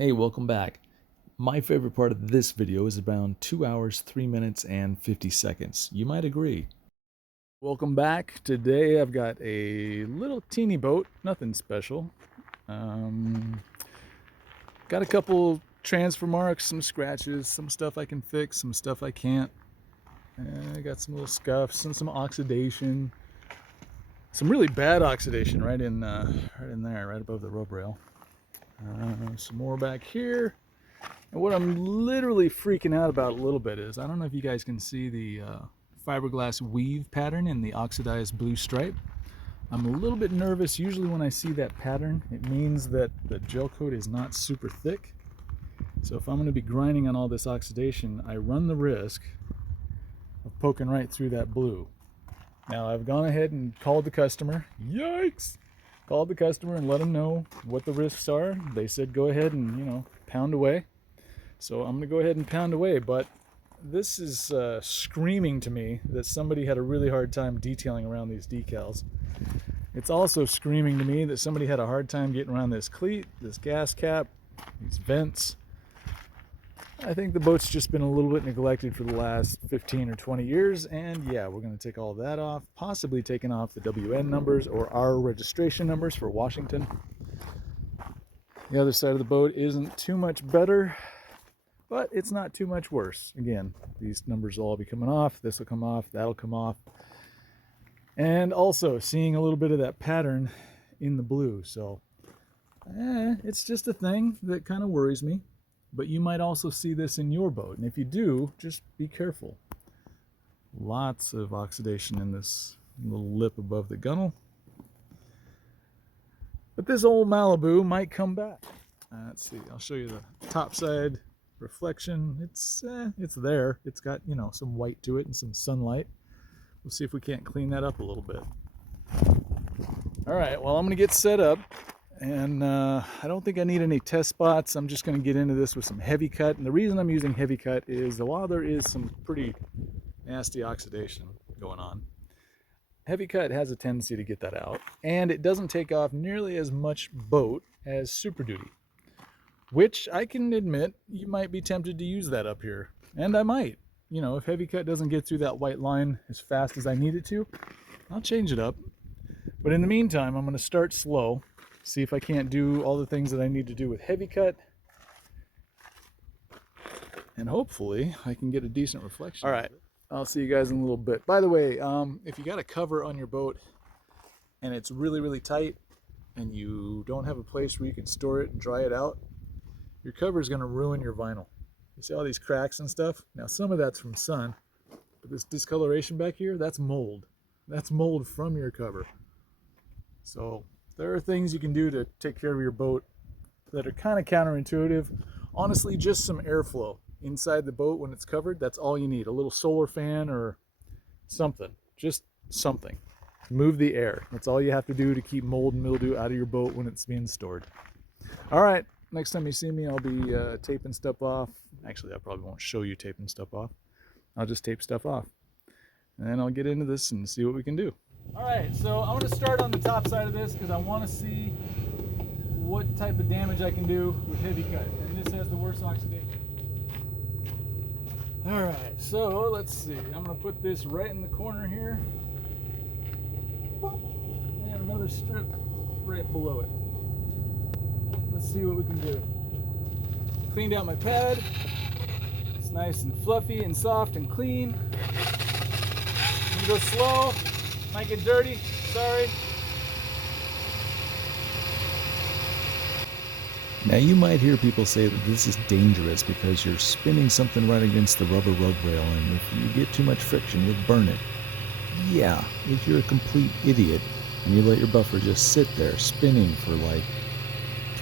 Hey, welcome back. My favorite part of this video is around 2 hours, 3 minutes, and 50 seconds. You might agree. Welcome back. Today I've got a little teeny boat, nothing special. Got a couple transfer marks, some scratches, some stuff I can fix, some stuff I can't. I got some little scuffs and some oxidation. Some really bad oxidation right in there, right above the rub rail. Some more back here. And what I'm literally freaking out about a little bit is, I don't know if you guys can see the fiberglass weave pattern in the oxidized blue stripe. I'm a little bit nervous. Usually when I see that pattern, it means that the gel coat is not super thick. So if I'm going to be grinding on all this oxidation, I run the risk of poking right through that blue. Now I've gone ahead and called the customer. Yikes! Called the customer and let them know what the risks are. They said go ahead and, pound away. So I'm going to go ahead and pound away, but this is screaming to me that somebody had a really hard time detailing around these decals. It's also screaming to me that somebody had a hard time getting around this cleat, this gas cap, these vents. I think the boat's just been a little bit neglected for the last 15 or 20 years, and yeah, we're going to take all that off, possibly taking off the WN numbers or our registration numbers for Washington. The other side of the boat isn't too much better, but it's not too much worse. Again, these numbers will all be coming off. This will come off, that'll come off. And also seeing a little bit of that pattern in the blue. So it's just a thing that kind of worries me. But you might also see this in your boat. And if you do, just be careful. Lots of oxidation in this little lip above the gunnel. But this old Malibu might come back. Let's see, I'll show you the top side reflection. It's there. It's got, some white to it and some sunlight. We'll see if we can't clean that up a little bit. All right, well, I'm gonna get set up, and I don't think I need any test spots. I'm just gonna get into this with some heavy cut, and the reason I'm using heavy cut is while there is some pretty nasty oxidation going on, heavy cut has a tendency to get that out, and it doesn't take off nearly as much boat as Super Duty, which I can admit you might be tempted to use that up here, and I might. If heavy cut doesn't get through that white line as fast as I need it to, I'll change it up. But in the meantime, I'm going to start slow, see if I can't do all the things that I need to do with heavy cut, and hopefully I can get a decent reflection. All right, I'll see you guys in a little bit. By the way, if you got a cover on your boat and it's really, really tight and you don't have a place where you can store it and dry it out, your cover is going to ruin your vinyl. You see all these cracks and stuff? Now some of that's from sun, but this discoloration back here, that's mold. That's mold from your cover. So there are things you can do to take care of your boat that are kind of counterintuitive. Honestly, just some airflow inside the boat when it's covered, that's all you need. A little solar fan or something, just something. Move the air. That's all you have to do to keep mold and mildew out of your boat when it's being stored. All right, next time you see me, I'll be taping stuff off. Actually, I probably won't show you taping stuff off. I'll just tape stuff off. And then I'll get into this and see what we can do. All right, so I'm gonna start on the top side of this because I wanna see what type of damage I can do with heavy cut. And this has the worst oxidation. All right, so let's see. I'm gonna put this right in the corner here. And another strip right below it. Let's see what we can do. Cleaned out my pad. It's nice and fluffy and soft and clean. I'm gonna go slow. Might get dirty, sorry. Now you might hear people say that this is dangerous because you're spinning something right against the rubber rub rail, and if you get too much friction, you'll burn it. Yeah, if you're a complete idiot and you let your buffer just sit there spinning for like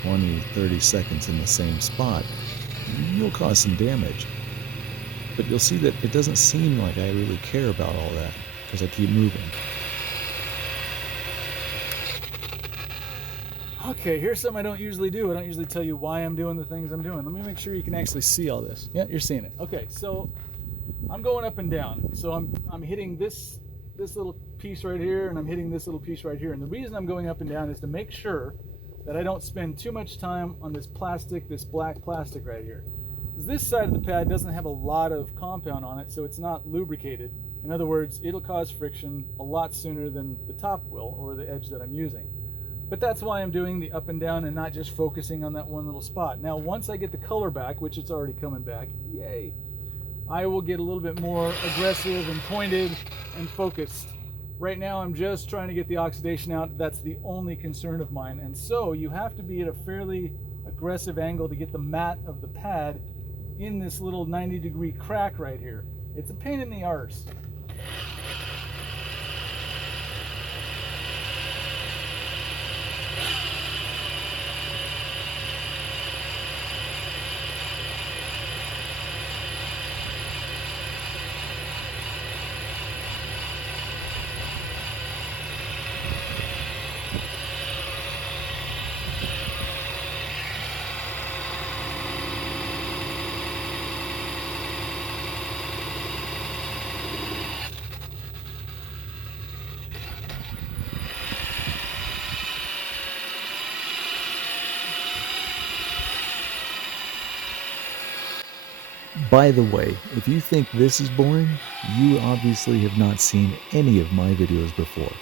20, 30 seconds in the same spot, you'll cause some damage. But you'll see that it doesn't seem like I really care about all that because I keep moving. Okay, here's something I don't usually do. I don't usually tell you why I'm doing the things I'm doing. Let me make sure you can actually see all this. Yeah, you're seeing it. Okay, so I'm going up and down. So I'm hitting this little piece right here, and I'm hitting this little piece right here. And the reason I'm going up and down is to make sure that I don't spend too much time on this plastic, this black plastic right here. This side of the pad doesn't have a lot of compound on it, so it's not lubricated. In other words, it'll cause friction a lot sooner than the top will, or the edge that I'm using. But that's why I'm doing the up and down and not just focusing on that one little spot. Now, once I get the color back, which it's already coming back, yay, I will get a little bit more aggressive and pointed and focused. Right now, I'm just trying to get the oxidation out. That's the only concern of mine. And so you have to be at a fairly aggressive angle to get the mat of the pad in this little 90-degree crack right here. It's a pain in the arse. By the way, if you think this is boring, you obviously have not seen any of my videos before.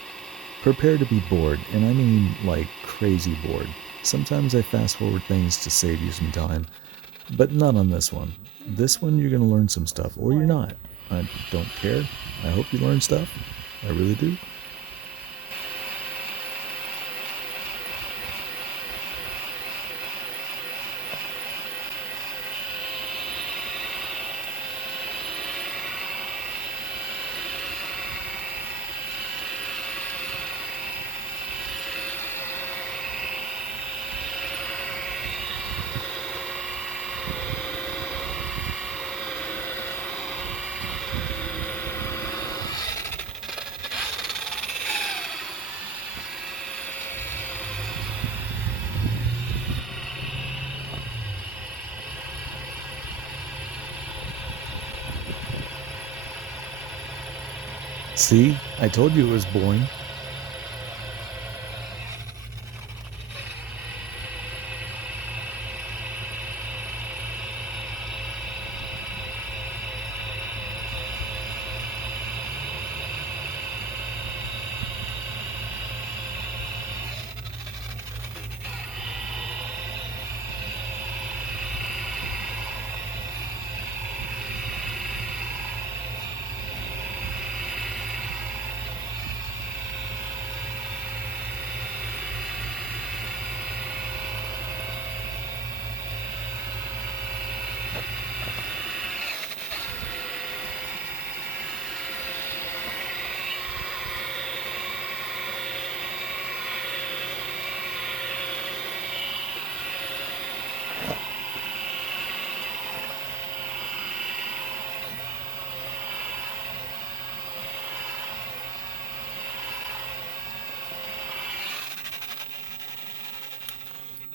Prepare to be bored, and I mean like crazy bored. Sometimes I fast forward things to save you some time, but not on this one. This one you're going to learn some stuff, or you're not. I don't care. I hope you learn stuff. I really do. See, I told you it was boring.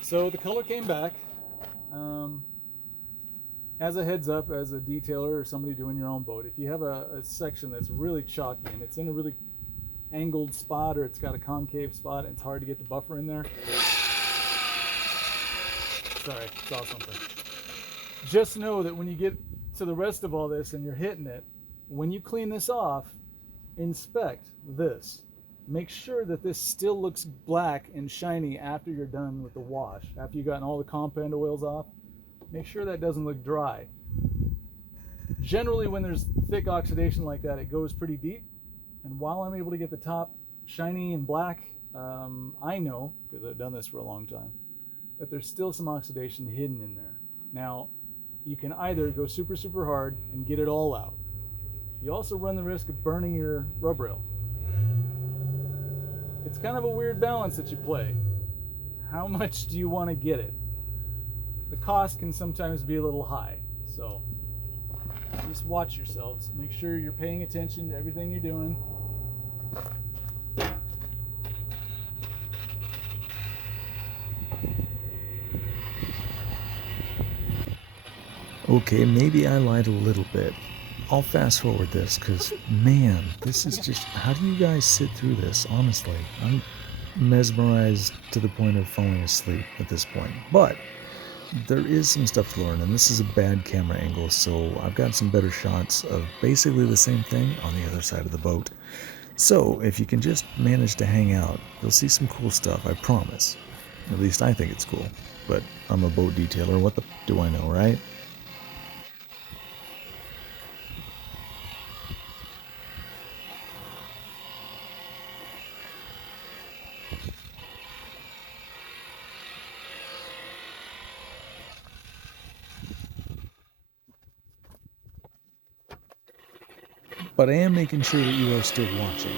So the color came back. As a heads up, as a detailer or somebody doing your own boat, if you have a section that's really chalky and it's in a really angled spot, or it's got a concave spot and it's hard to get the buffer in there. Sorry, saw something. Just know that when you get to the rest of all this and you're hitting it, when you clean this off, inspect this. Make sure that this still looks black and shiny after you're done with the wash. After you've gotten all the compound oils off, make sure that doesn't look dry. Generally, when there's thick oxidation like that, it goes pretty deep. And while I'm able to get the top shiny and black, I know, because I've done this for a long time, that there's still some oxidation hidden in there. Now, you can either go super, super hard and get it all out. You also run the risk of burning your rub rail. It's kind of a weird balance that you play. How much do you want to get it? The cost can sometimes be a little high, so just watch yourselves. Make sure you're paying attention to everything you're doing. Okay, maybe I lied a little bit. I'll fast forward this because, man, this is just, how do you guys sit through this? Honestly, mesmerized to the point of falling asleep at this point. But there is some stuff to learn, and this is a bad camera angle, so I've got some better shots of basically the same thing on the other side of the boat. So if you can just manage to hang out, you'll see some cool stuff, I promise. At least I think it's cool. But I'm a boat detailer, what the do I know, right? But I am making sure that you are still watching.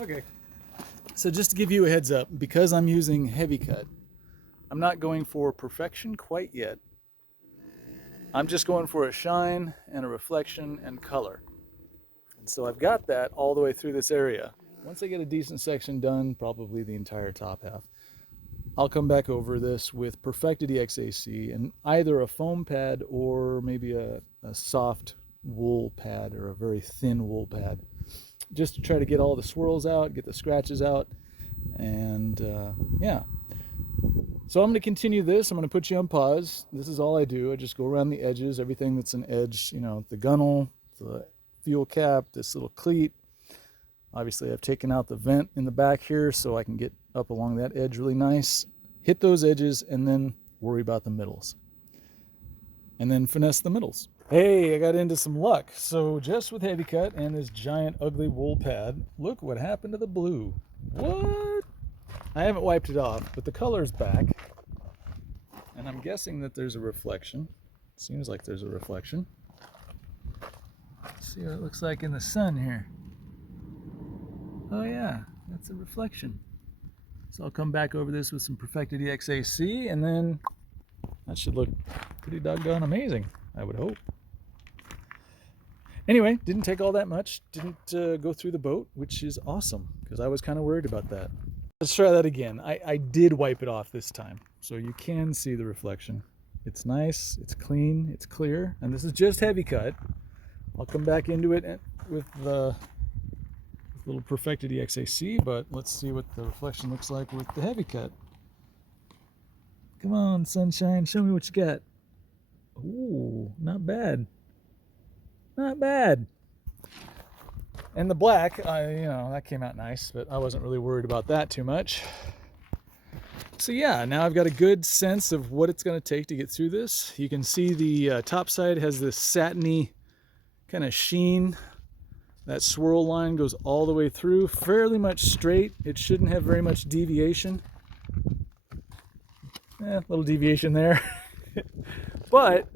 Okay, so just to give you a heads up, because I'm using heavy cut, I'm not going for perfection quite yet. I'm just going for a shine and a reflection and color. And so I've got that all the way through this area. Once I get a decent section done, probably the entire top half, I'll come back over this with perfected EXAC and either a foam pad or maybe a soft wool pad or a very thin wool pad, just to try to get all the swirls out, get the scratches out, and yeah. So I'm going to continue this. I'm going to put you on pause. This is all I do. I just go around the edges, everything that's an edge, you know, the gunnel, the fuel cap, this little cleat. Obviously, I've taken out the vent in the back here so I can get up along that edge really nice. Hit those edges and then worry about the middles. And then finesse the middles. Hey, I got into some luck. So just with heavy cut and this giant ugly wool pad, look what happened to the blue. What? I haven't wiped it off, but the color's back. And I'm guessing that there's a reflection. Seems like there's a reflection. Let's see what it looks like in the sun here. Oh yeah, that's a reflection. So I'll come back over this with some perfected EXAC, and then that should look pretty doggone amazing, I would hope. Anyway, didn't take all that much. Didn't go through the boat, which is awesome, because I was kind of worried about that. Let's try that again. I did wipe it off this time, so you can see the reflection. It's nice, it's clean, it's clear, and this is just heavy cut. I'll come back into it with the little perfected EXAC, but let's see what the reflection looks like with the heavy cut. Come on, sunshine, show me what you got. Ooh, not bad. Not bad. And the black, you know, that came out nice, but I wasn't really worried about that too much. So yeah, now I've got a good sense of what it's going to take to get through this. You can see the top side has this satiny kind of sheen. That swirl line goes all the way through, fairly much straight. It shouldn't have very much deviation. Little deviation there. But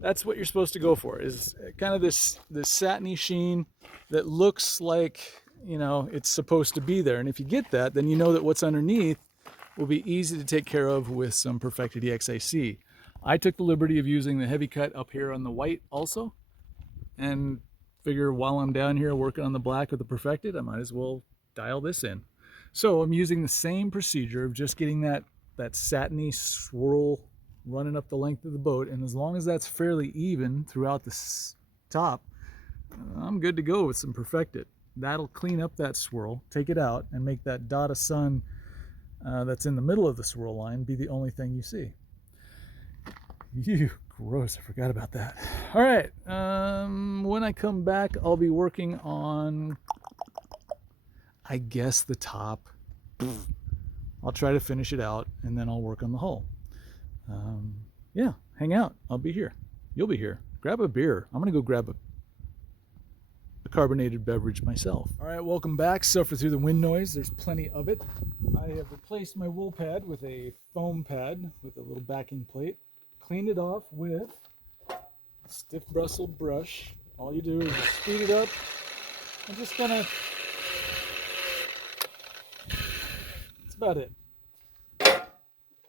that's what you're supposed to go for, is kind of this satiny sheen that looks like, you know, it's supposed to be there. And if you get that, then you know that what's underneath will be easy to take care of with some perfected EXAC. I took the liberty of using the heavy cut up here on the white also, and figure while I'm down here working on the black with the perfected, I might as well dial this in. So I'm using the same procedure of just getting that satiny swirl running up the length of the boat, and as long as that's fairly even throughout the top, I'm good to go with some perfected. That'll clean up that swirl, take it out, and make that dot of sun that's in the middle of the swirl line be the only thing you see. Ew, gross, I forgot about that. All right. When I come back, I'll be working on, I guess, the top. I'll try to finish it out, and then I'll work on the hull. Yeah, hang out. I'll be here. You'll be here. Grab a beer. I'm going to go grab a carbonated beverage myself. All right, welcome back. Suffer through the wind noise. There's plenty of it. I have replaced my wool pad with a foam pad with a little backing plate. Cleaned it off with a stiff bristle brush. All you do is just speed it up and just kind of, that's about it.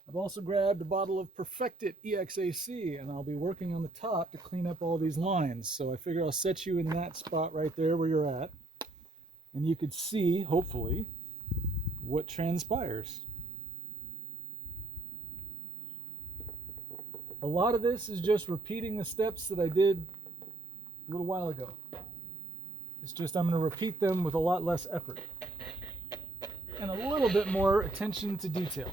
I've also grabbed a bottle of Perfected EXAC, and I'll be working on the top to clean up all these lines. So I figure I'll set you in that spot right there where you're at, and you could see, hopefully, what transpires. A lot of this is just repeating the steps that I did a little while ago. It's just I'm going to repeat them with a lot less effort and a little bit more attention to detail.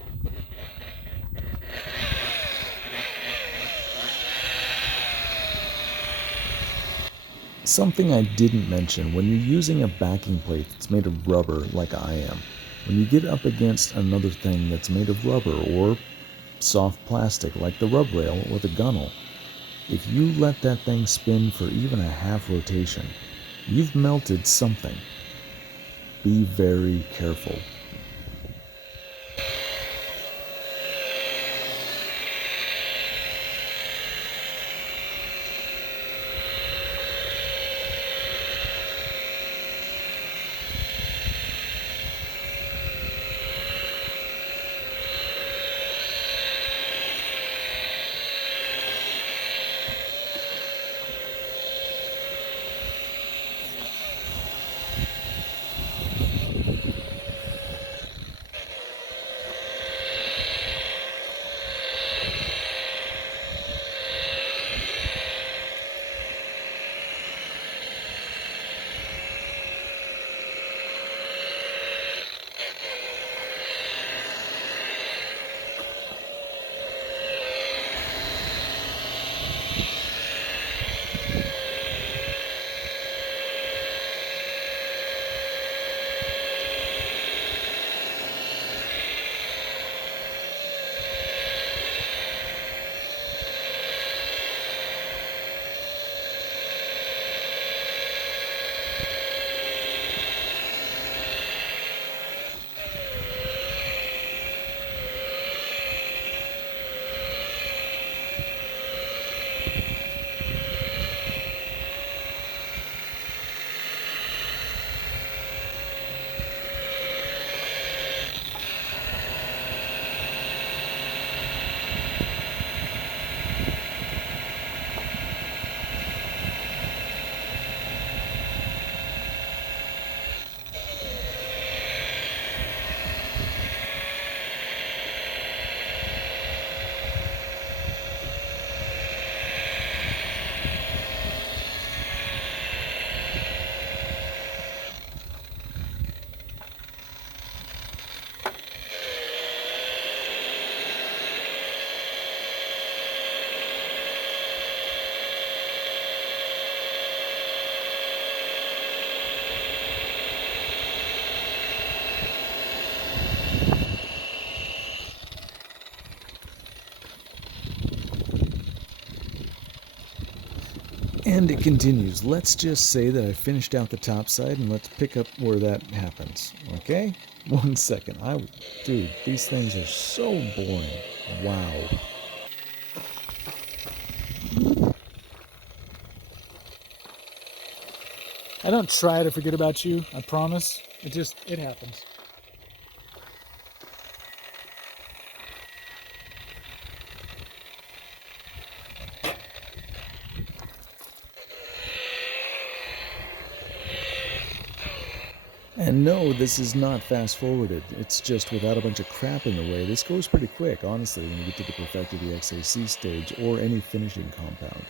Something I didn't mention, when you're using a backing plate that's made of rubber like I am, when you get up against another thing that's made of rubber or soft plastic like the rub rail or the gunnel, if you let that thing spin for even a half rotation, you've melted something. Be very careful. And it continues. Let's just say that I finished out the top side, and let's pick up where that happens. Okay? 1 second. Dude, these things are so boring. Wow. I don't try to forget about you, I promise. It happens. And no, this is not fast forwarded. It's just without a bunch of crap in the way. This goes pretty quick, honestly, when you get to the Perfected EXAC stage or any finishing compound.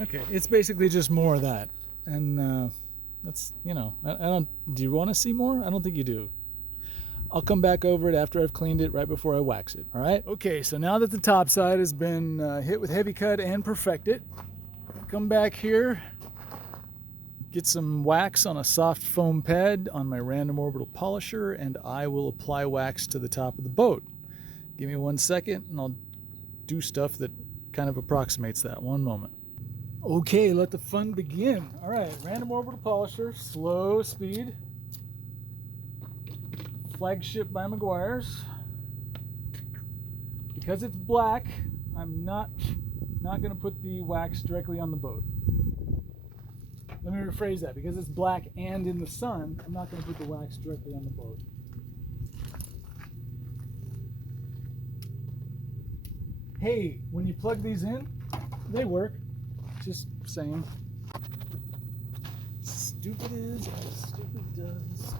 Okay, it's basically just more of that. And that's, you know, I don't, do you want to see more? I don't think you do. I'll come back over it after I've cleaned it, right before I wax it, all right? Okay, so now that the top side has been hit with heavy cut and perfected, come back here, get some wax on a soft foam pad on my random orbital polisher, and I will apply wax to the top of the boat. Give me 1 second and I'll do stuff that kind of approximates that. One moment. Okay, let the fun begin. All right, random orbital polisher, slow speed. Flagship by Meguiar's. Because it's black, I'm not going to put the wax directly on the boat. Let me rephrase that. Because it's black and in the sun, I'm not going to put the wax directly on the boat. Hey, when you plug these in, they work. Just saying. Stupid is as stupid does.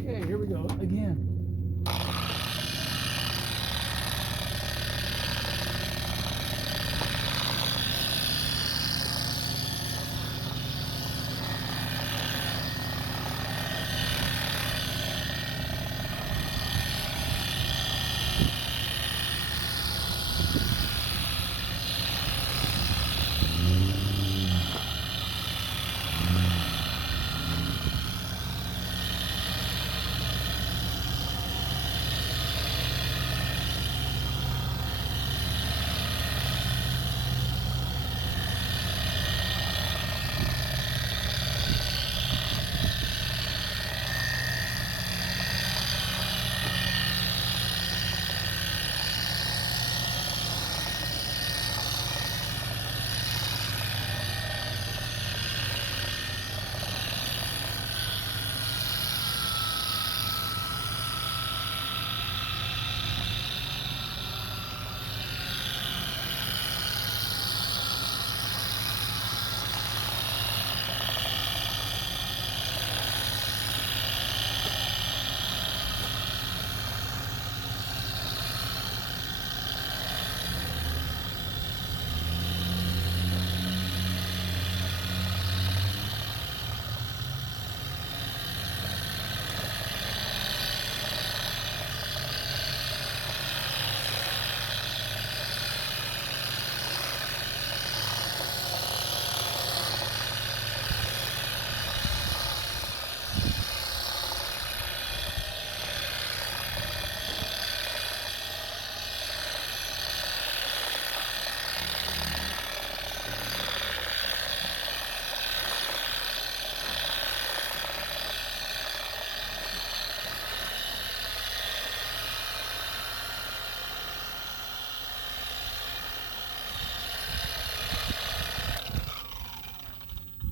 Okay, here we go again.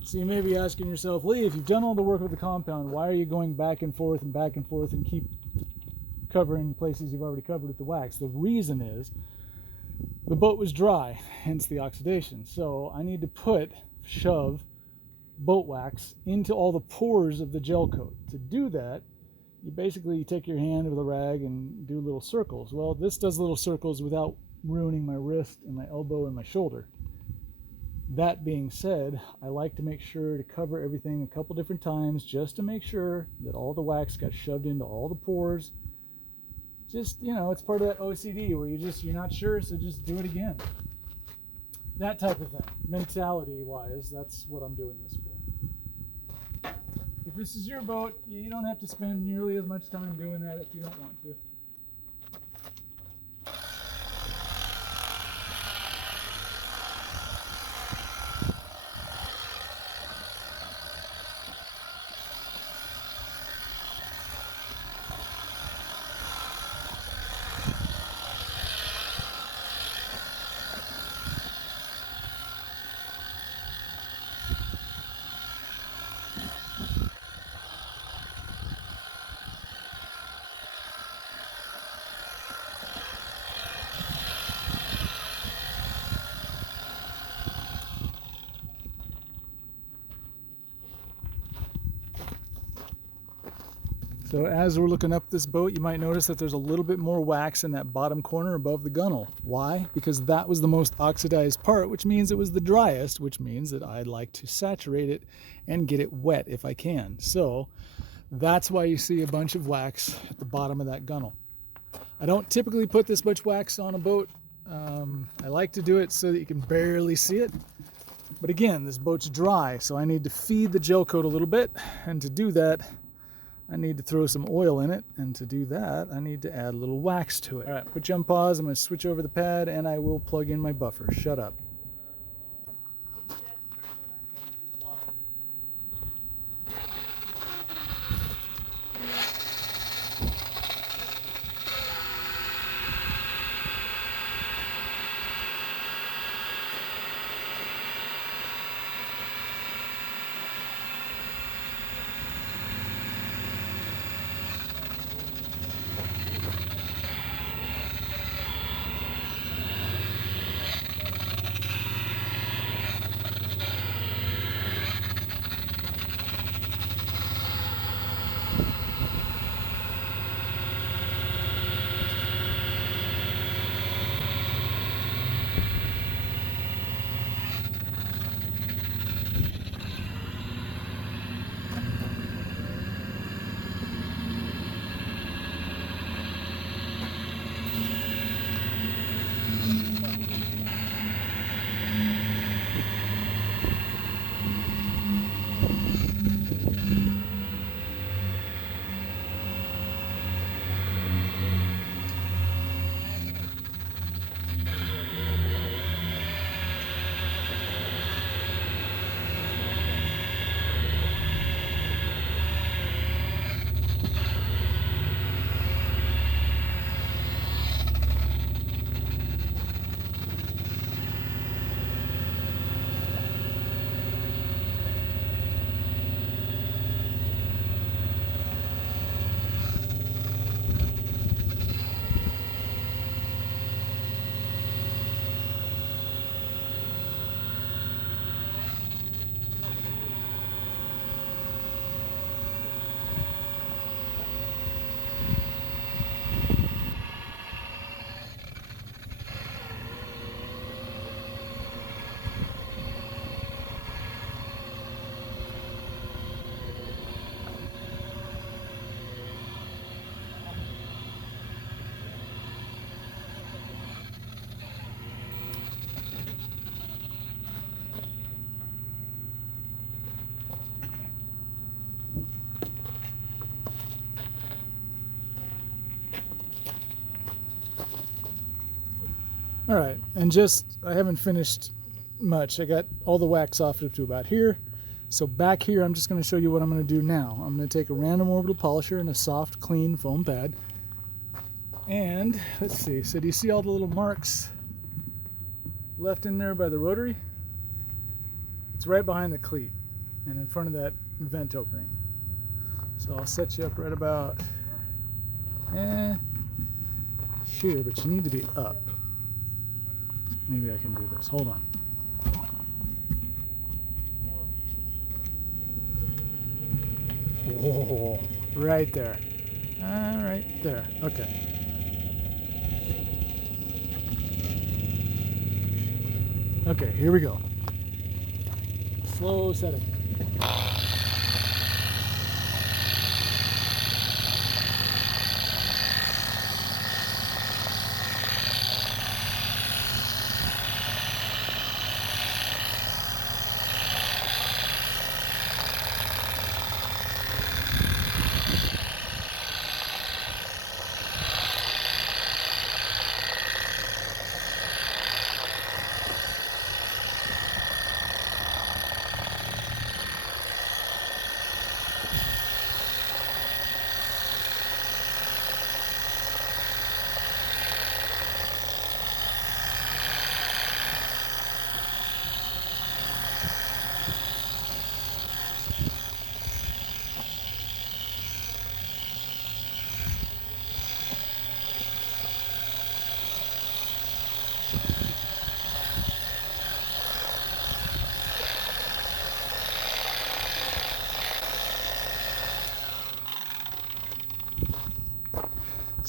So you may be asking yourself, Lee, if you've done all the work with the compound, why are you going back and forth and keep covering places you've already covered with the wax? The reason is the boat was dry, hence the oxidation. So I need to shove boat wax into all the pores of the gel coat. To do that, you basically take your hand with a rag and do little circles. Well, this does little circles without ruining my wrist and my elbow and my shoulder. That being said, I like to make sure to cover everything a couple different times just to make sure that all the wax got shoved into all the pores. Just, you know, it's part of that OCD where you're not sure, so just do it again. That type of thing. Mentality wise, that's what I'm doing this for. If this is your boat, you don't have to spend nearly as much time doing that if you don't want to. So as we're looking up this boat, you might notice that there's a little bit more wax in that bottom corner above the gunnel. Why? Because that was the most oxidized part, which means it was the driest, which means that I'd like to saturate it and get it wet if I can. So that's why you see a bunch of wax at the bottom of that gunnel. I don't typically put this much wax on a boat. I like to do it so that you can barely see it. But again, this boat's dry, so I need to feed the gel coat a little bit. And to do that, I need to throw some oil in it, and to do that, I need to add a little wax to it. All right, put you on pause. I'm going to switch over the pad, and I will plug in my buffer. Shut up. All right, and I haven't finished much. I got all the wax off up to about here. So back here, I'm just going to show you what I'm going to do now. I'm going to take a random orbital polisher and a soft, clean foam pad. And let's see, so do you see all the little marks left in there by the rotary? It's right behind the cleat and in front of that vent opening. So I'll set you up right about here, but you need to be up. Maybe I can do this. Hold on. Whoa, right there. Right there. Okay. Okay, here we go. Slow setting.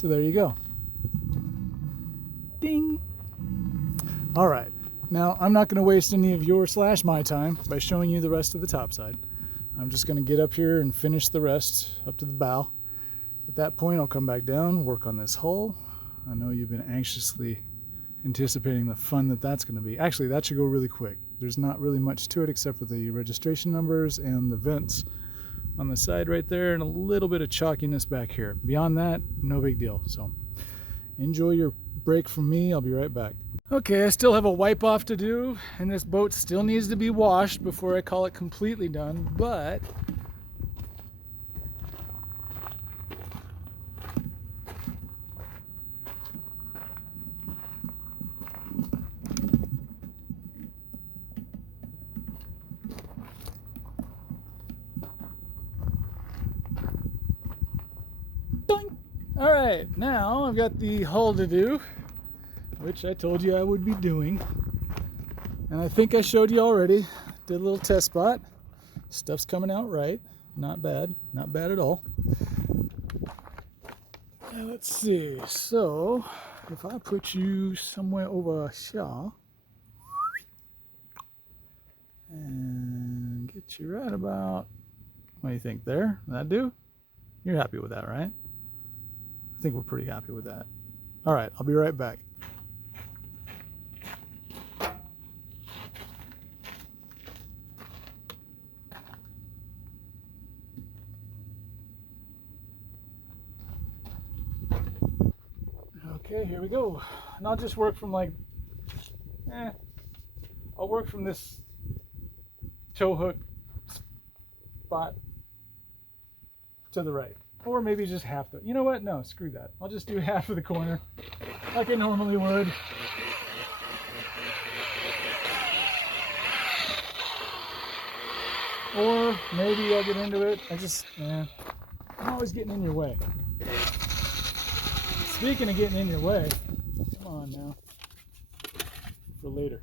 So there you go. Ding. All right. Now, I'm not going to waste any of your / my time by showing you the rest of the top side. I'm just going to get up here and finish the rest up to the bow. At that point, I'll come back down, work on this hull. I know you've been anxiously anticipating the fun that that's going to be. Actually, that should go really quick. There's not really much to it except for the registration numbers and the vents on the side right there and a little bit of chalkiness back here. Beyond that, no big deal. So enjoy your break from me. I'll be right back. Okay, I still have a wipe off to do, and this boat still needs to be washed before I call it completely done, but all right, now I've got the hull to do, which I told you I would be doing. And I think I showed you already. Did a little test spot. Stuff's coming out right. Not bad. Not bad at all. Now, let's see. So, if I put you somewhere over here and get you right about, what do you think there? That do? You're happy with that, right? I think we're pretty happy with that. All right, I'll be right back. Okay, here we go. And I'll just work from like, I'll work from this tow hook spot to the right. Or maybe just half the, you know what? No, screw that. I'll just do half of the corner like I normally would. Or maybe I'll get into it. I'm always getting in your way. Speaking of getting in your way, come on now, for later.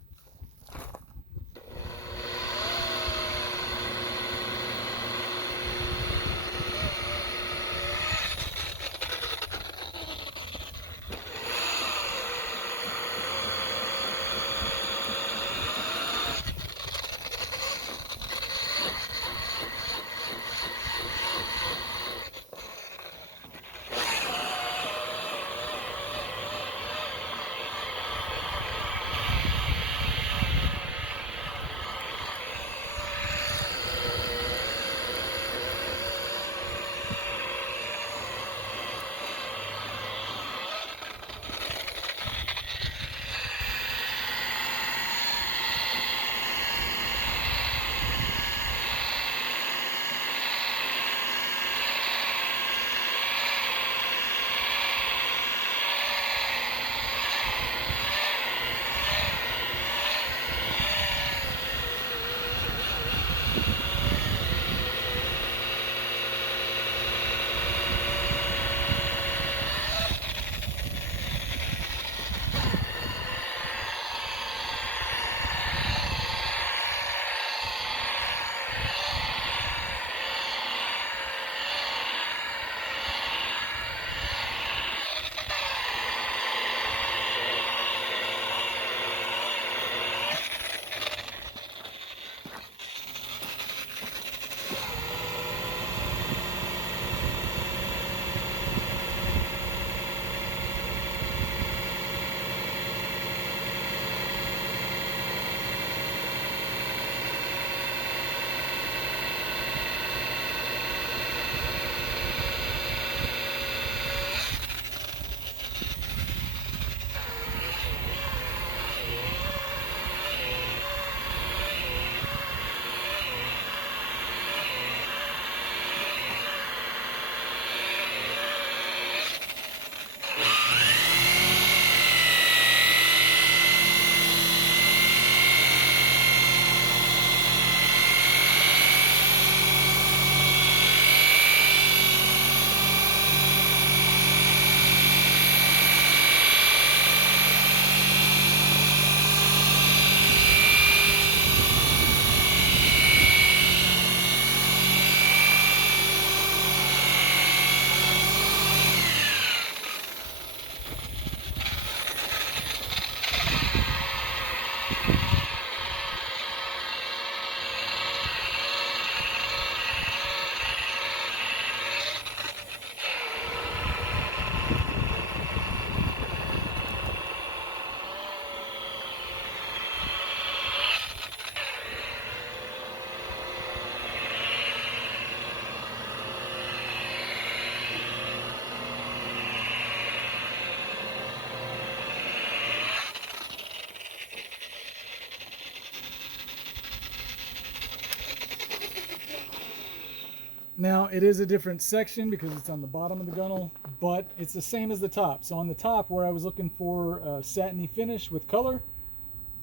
Now it is a different section because it's on the bottom of the gunnel, but it's the same as the top. So on the top where I was looking for a satiny finish with color,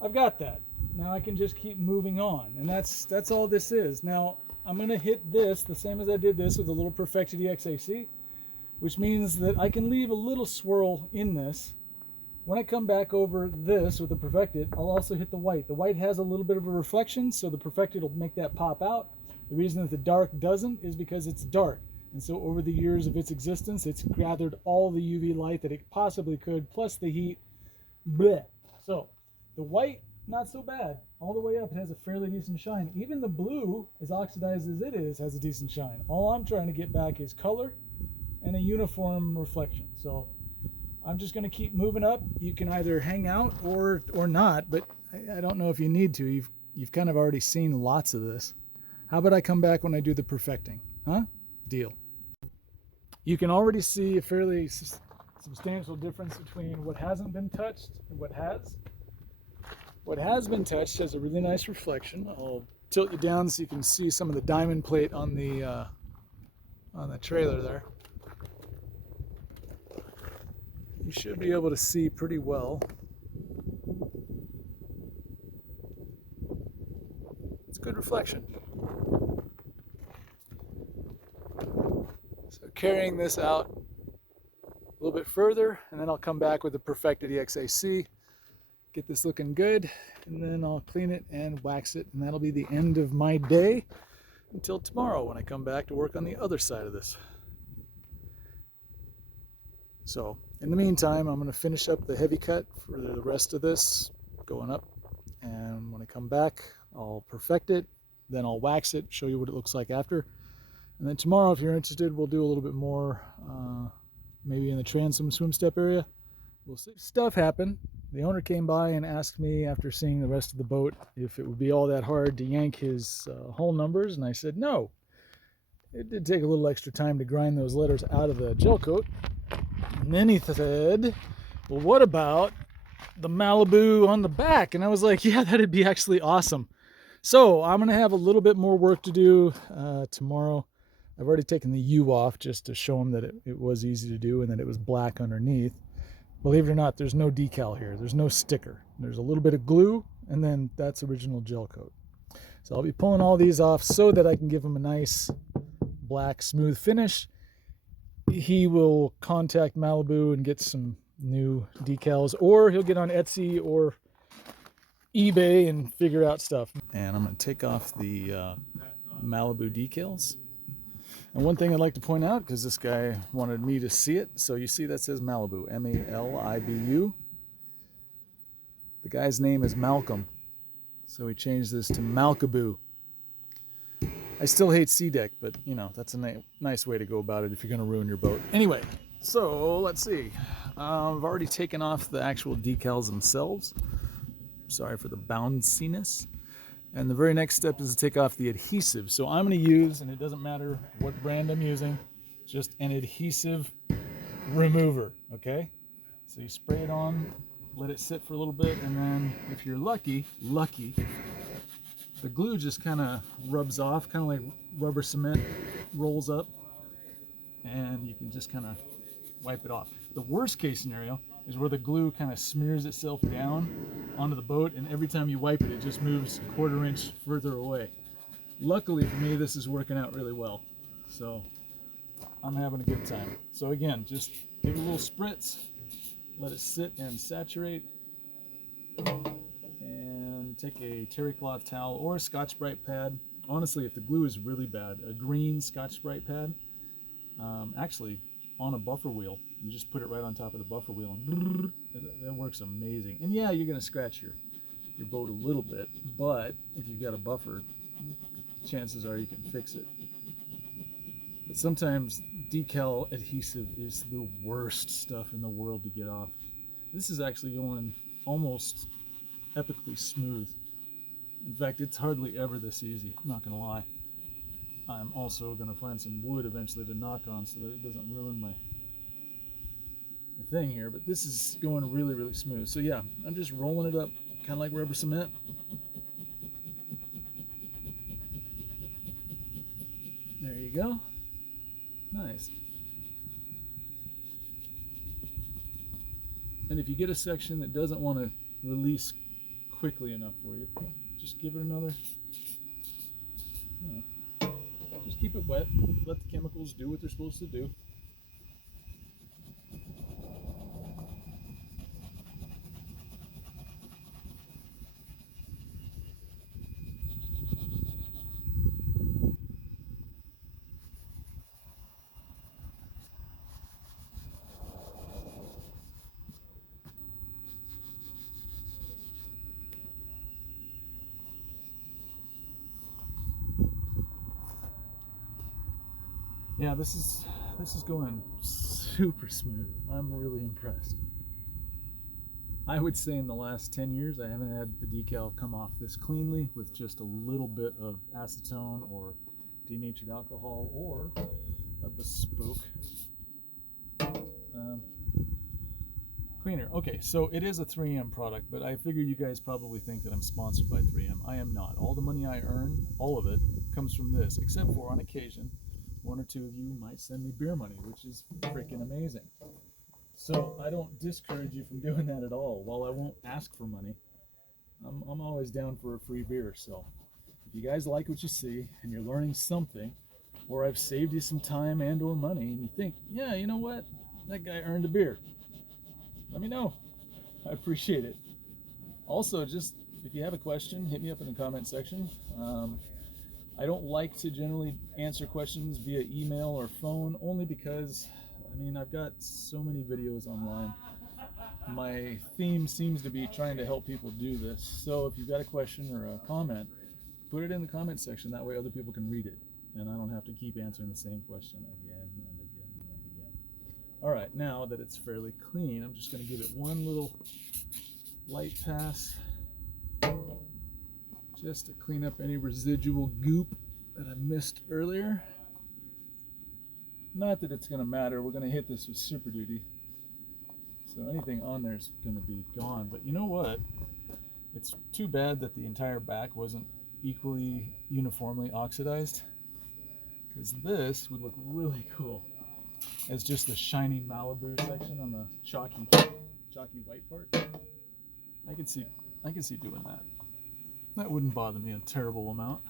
I've got that. Now I can just keep moving on, and that's all this is. Now I'm gonna hit this the same as I did this with a little Perfected EXAC, which means that I can leave a little swirl in this. When I come back over this with the Perfected, I'll also hit the white. The white has a little bit of a reflection, so the Perfected will make that pop out. The reason that the dark doesn't is because it's dark. And so over the years of its existence, it's gathered all the UV light that it possibly could, plus the heat. Blech. So the white, not so bad. All the way up, it has a fairly decent shine. Even the blue, as oxidized as it is, has a decent shine. All I'm trying to get back is color and a uniform reflection. So I'm just going to keep moving up. You can either hang out or not, but I don't know if you need to. You've kind of already seen lots of this. How about I come back when I do the perfecting? Huh? Deal. You can already see a fairly substantial difference between what hasn't been touched and what has. What has been touched has a really nice reflection. I'll tilt you down so you can see some of the diamond plate on the trailer there. You should be able to see pretty well. It's a good reflection. So carrying this out a little bit further, and then I'll come back with the Perfected EXAC, get this looking good, and then I'll clean it and wax it, and that'll be the end of my day until tomorrow when I come back to work on the other side of this. So in the meantime, I'm going to finish up the heavy cut for the rest of this going up, and when I come back I'll perfect it, then I'll wax it, show you what it looks like after, and then tomorrow, if you're interested, we'll do a little bit more, maybe in the transom swim step area. We'll see. Stuff happened. The owner came by and asked me after seeing the rest of the boat if it would be all that hard to yank his hull numbers, and I said no. It did take a little extra time to grind those letters out of the Gelcoat. And then he said, well, what about the Malibu on the back? And I was like, yeah, that'd be actually awesome. So I'm going to have a little bit more work to do tomorrow. I've already taken the U off just to show him that it was easy to do and that it was black underneath. Believe it or not, there's no decal here. There's no sticker. There's a little bit of glue, and then that's original Gelcoat. So I'll be pulling all these off so that I can give him a nice black smooth finish. He will contact Malibu and get some new decals, or he'll get on Etsy or eBay and figure out stuff. And I'm going to take off the Malibu decals. And one thing I'd like to point out, because this guy wanted me to see it, so you see that says Malibu, M-A-L-I-B-U. The guy's name is Malcolm, so he changed this to Malkaboo. I still hate C-Deck, but you know, that's a nice way to go about it if you're going to ruin your boat. Anyway, so let's see. I've already taken off the actual decals themselves. Sorry for the bounciness. And the very next step is to take off the adhesive. So I'm going to use, and it doesn't matter what brand I'm using, just an adhesive remover, okay? So you spray it on, let it sit for a little bit, and then if you're lucky, the glue just kind of rubs off, kind of like rubber cement rolls up, and you can just kind of wipe it off. The worst case scenario is where the glue kind of smears itself down onto the boat, and every time you wipe it, it just moves a quarter inch further away. Luckily for me, this is working out really well, so I'm having a good time. So again, just give it a little spritz, let it sit and saturate, and take a terry cloth towel or a Scotch-Brite pad. Honestly, if the glue is really bad, a green Scotch-Brite pad, actually on a buffer wheel, you just put it right on top of the buffer wheel, and that works amazing. And yeah, you're going to scratch your boat a little bit, but if you've got a buffer, chances are you can fix it. But sometimes decal adhesive is the worst stuff in the world to get off. This is actually going almost epically smooth. In fact, it's hardly ever this easy, I'm not going to lie. I'm also going to find some wood eventually to knock on so that it doesn't ruin my thing here, but this is going really, really smooth. So yeah, I'm just rolling it up, kind of like rubber cement. There you go. Nice. And if you get a section that doesn't want to release quickly enough for you, just give it another, just keep it wet, let the chemicals do what they're supposed to do. Yeah, this is going super smooth. I'm really impressed. I would say in the last 10 years I haven't had a decal come off this cleanly with just a little bit of acetone or denatured alcohol or a bespoke cleaner. Okay, so it is a 3M product, but I figure you guys probably think that I'm sponsored by 3M. I am not. All the money I earn, all of it, comes from this, except for on occasion, one or two of you might send me beer money, which is freaking amazing. So I don't discourage you from doing that at all. While I won't ask for money, I'm always down for a free beer. So if you guys like what you see and you're learning something, or I've saved you some time and or money, and you think, yeah, you know what, that guy earned a beer, let me know. I appreciate it. Also, just if you have a question, hit me up in the comment section. I don't like to generally answer questions via email or phone, only because, I mean, I've got so many videos online. My theme seems to be trying to help people do this. So if you've got a question or a comment, put it in the comment section. That way other people can read it, and I don't have to keep answering the same question again and again and again. All right, now that it's fairly clean, I'm just going to give it one little light pass just to clean up any residual goop that I missed earlier. Not that it's going to matter. We're going to hit this with Super Duty, so anything on there is going to be gone. But you know what? It's too bad that the entire back wasn't equally uniformly oxidized, because this would look really cool as just the shiny Malibu section on the chalky white part. I could see doing that. That wouldn't bother me a terrible amount.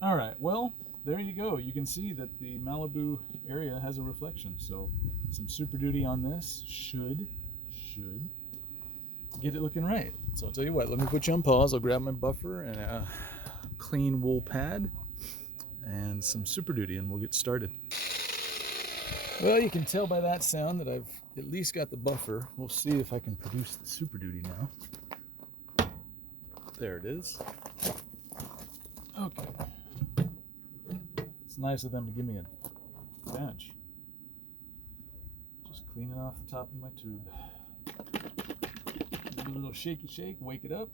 All right, well, there you go. You can see that the Malibu area has a reflection, so some Super Duty on this should get it looking right. So I'll tell you what, let me put you on pause. I'll grab my buffer and a clean wool pad and some Super Duty, and we'll get started. Well, you can tell by that sound that I've at least got the buffer. We'll see if I can produce the Super Duty now. There it is. Okay. It's nice of them to give me a bench. Just cleaning off the top of my tube. Give it a little shaky shake, wake it up.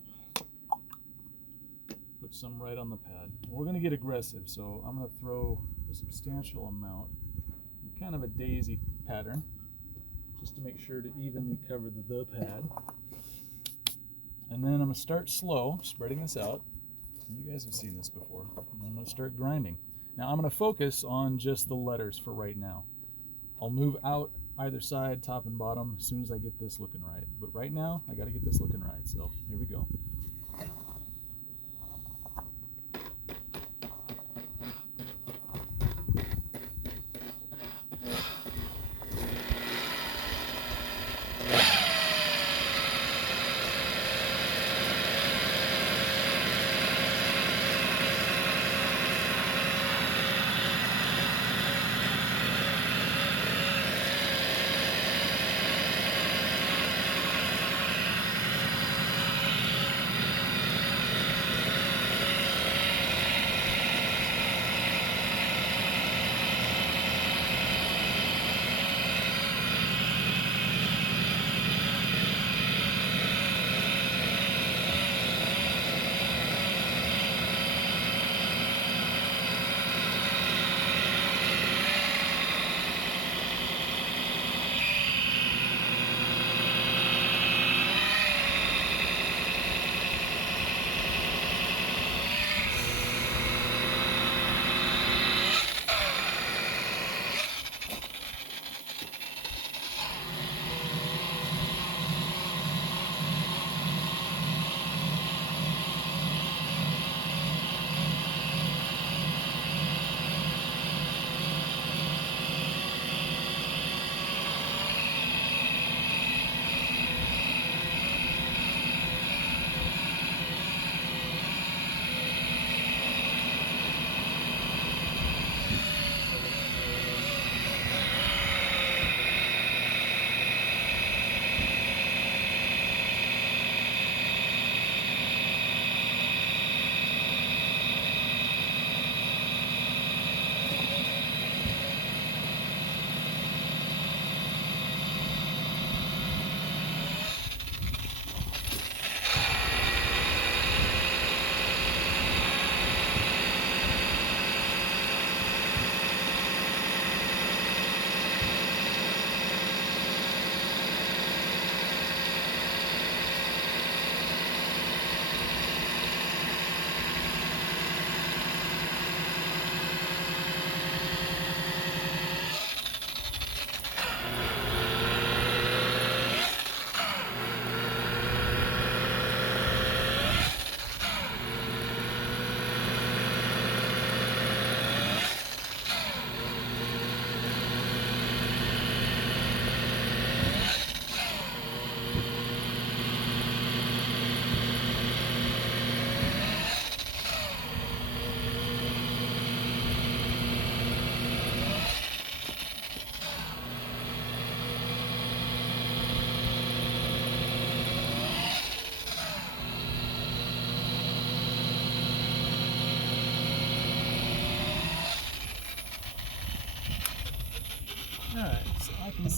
Put some right on the pad. We're going to get aggressive, so I'm going to throw a substantial amount, kind of a daisy pattern, just to make sure to evenly cover the pad. And then I'm going to start slow, spreading this out. You guys have seen this before. I'm going to start grinding. Now I'm going to focus on just the letters for right now. I'll move out either side, top and bottom, as soon as I get this looking right. But right now, I got to get this looking right. So here we go.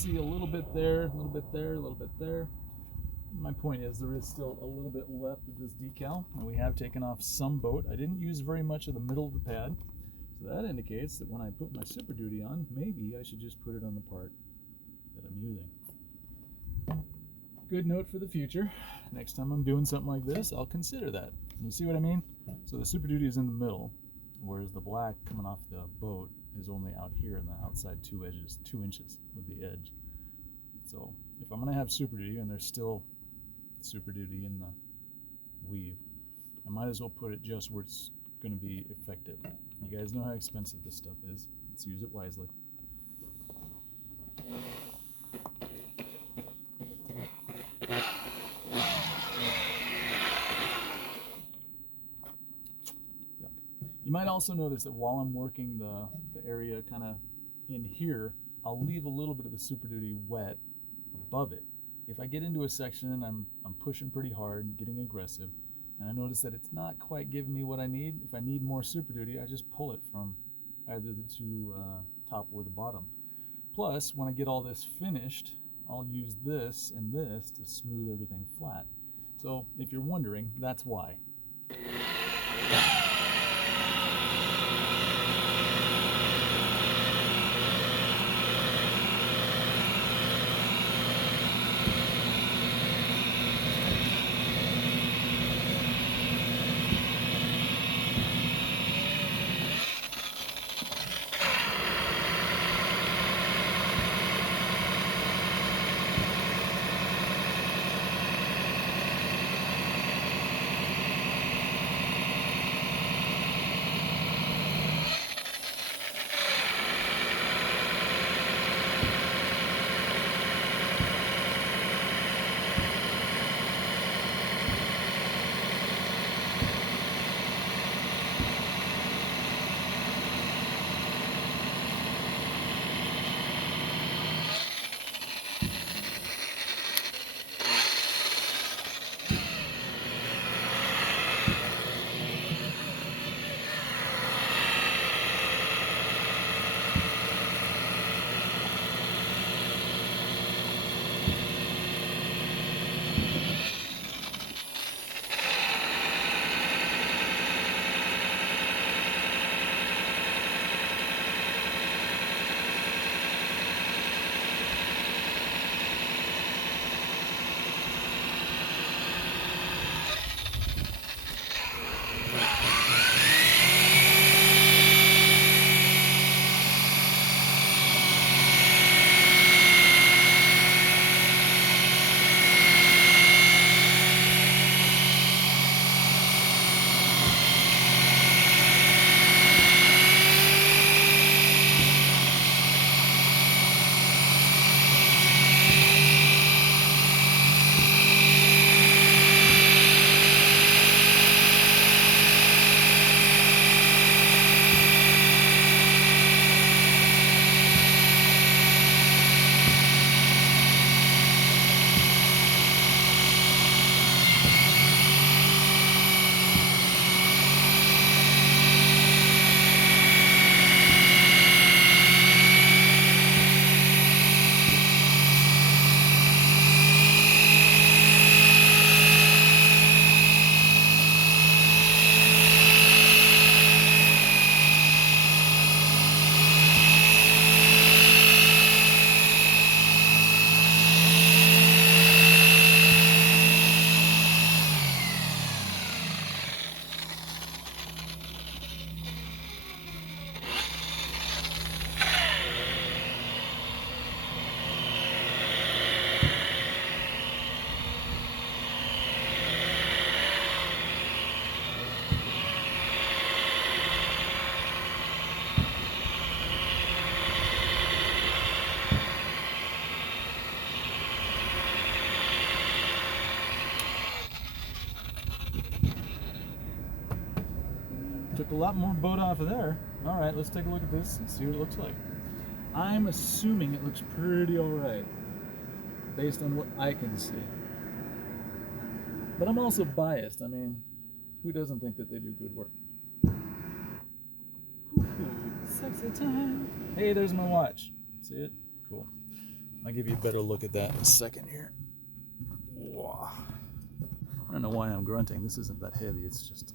see a little bit there, a little bit there, a little bit there. My point is there is still a little bit left of this decal, and we have taken off some boat. I didn't use very much of the middle of the pad, so that indicates that when I put my Super Duty on, maybe I should just put it on the part that I'm using. Good note for the future. Next time I'm doing something like this, I'll consider that. You see what I mean? So the Super Duty is in the middle, whereas the black coming off the boat is only out here in the outside 2 inches of the edge. So if I'm going to have Super Duty and there's still Super Duty in the weave, I might as well put it just where it's going to be effective. You guys know how expensive this stuff is. Let's use it wisely. You might also notice that while I'm working the area kind of in here, I'll leave a little bit of the Super Duty wet above it. If I get into a section and I'm pushing pretty hard, getting aggressive, and I notice that it's not quite giving me what I need, if I need more Super Duty, I just pull it from either the two top or the bottom. Plus, when I get all this finished, I'll use this and this to smooth everything flat. So if you're wondering, that's why. Took a lot more boat off of there. All right, let's take a look at this and see what it looks like. I'm assuming it looks pretty all right, based on what I can see. But I'm also biased. I mean, who doesn't think that they do good work? Sexy time. Hey, there's my watch. See it? Cool. I'll give you a better look at that in a second here. Wow. I don't know why I'm grunting. This isn't that heavy. It's just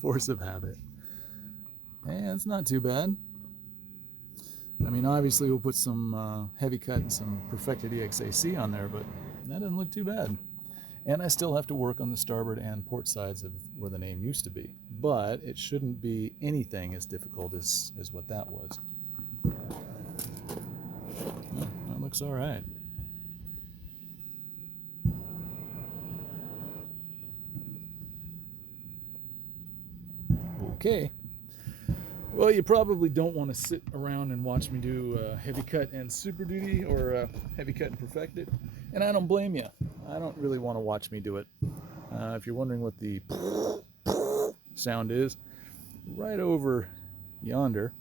force of habit. And it's not too bad. I mean, obviously we'll put some heavy cut and some perfected EXAC on there, but that doesn't look too bad. And I still have to work on the starboard and port sides of where the name used to be. But it shouldn't be anything as difficult as what that was. Well, that looks all right. Okay. Well, you probably don't want to sit around and watch me do heavy cut and super duty or heavy cut and perfected. And I don't blame you. I don't really want to watch me do it. If you're wondering what the sound is, right over yonder,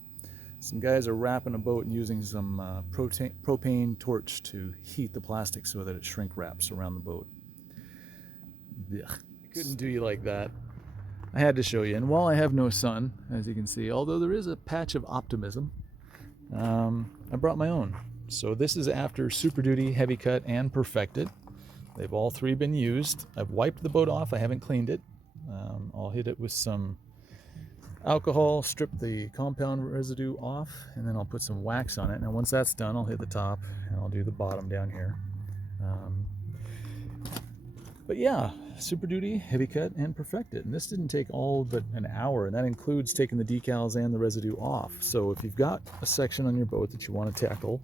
some guys are wrapping a boat and using some propane torch to heat the plastic so that it shrink wraps around the boat. Ugh. I couldn't do you like that. I had to show you. And while I have no sun, as you can see, although there is a patch of optimism, I brought my own. So this is after Super Duty, Heavy Cut, and Perfected. They've all three been used. I've wiped the boat off. I haven't cleaned it. I'll hit it with some alcohol, strip the compound residue off, and then I'll put some wax on it. Now once that's done, I'll hit the top, and I'll do the bottom down here. But yeah, Super Duty, Heavy Cut, and Perfected. And this didn't take all but an hour, and that includes taking the decals and the residue off. So if you've got a section on your boat that you want to tackle,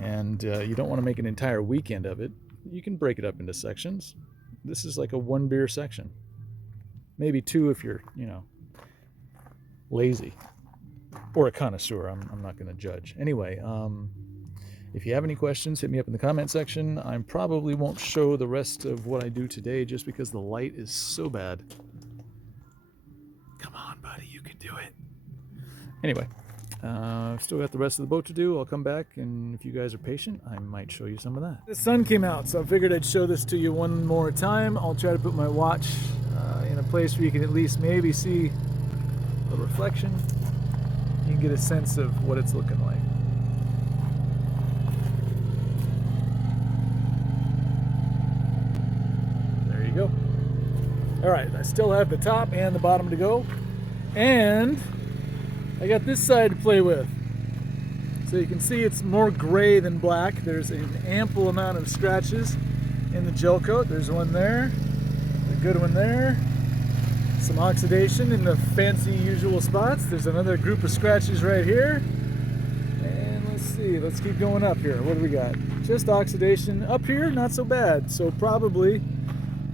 and you don't want to make an entire weekend of it, you can break it up into sections. This is like a 1 beer section. Maybe 2 if you're, lazy. Or a connoisseur. I'm not going to judge. Anyway, if you have any questions, hit me up in the comment section. I probably won't show the rest of what I do today just because the light is so bad. Come on, buddy, you can do it. Anyway, I've still got the rest of the boat to do. I'll come back, and if you guys are patient, I might show you some of that. The sun came out, so I figured I'd show this to you one more time. I'll try to put my watch in a place where you can at least maybe see the reflection. You can get a sense of what it's looking like. Go. All right, I still have the top and the bottom to go, and I got this side to play with. So you can see it's more gray than black. There's an ample amount of scratches in the gel coat. There's one there, a good one there, some oxidation in the fancy usual spots. There's another group of scratches right here, and let's see, let's keep going up here. What do we got? Just oxidation up here, not so bad. So probably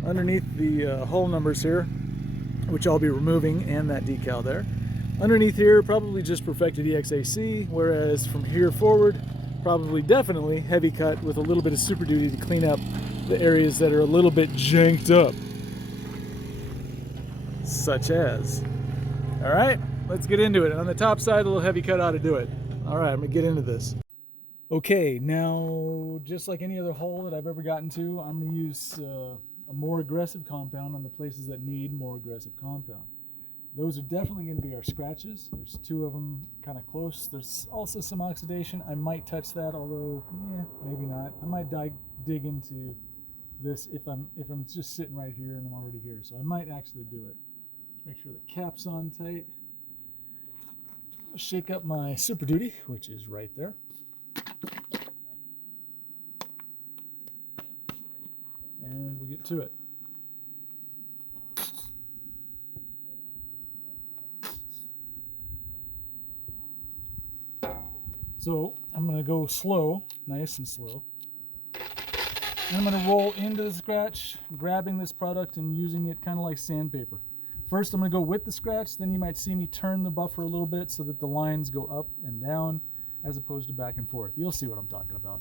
underneath the hull numbers here, which I'll be removing, and that decal there. Underneath here, probably just perfected EXAC, whereas from here forward, probably definitely heavy cut with a little bit of Super Duty to clean up the areas that are a little bit janked up. Such as. All right, let's get into it. On the top side, a little heavy cut ought to do it. All right, I'm gonna get into this. Okay, now, just like any other hull that I've ever gotten to, I'm gonna use a more aggressive compound on the places that need more aggressive compound. Those are definitely going to be our scratches. There's 2 of them kind of close. There's also some oxidation. I might touch that, although maybe not. I might dig into this if I'm just sitting right here and I'm already here. So I might actually do it. Make sure the cap's on tight. Shake up my Super Duty, which is right there. And we'll get to it. So I'm going to go slow, nice and slow. And I'm going to roll into the scratch, grabbing this product and using it kind of like sandpaper. First I'm going to go with the scratch, then you might see me turn the buffer a little bit so that the lines go up and down as opposed to back and forth. You'll see what I'm talking about.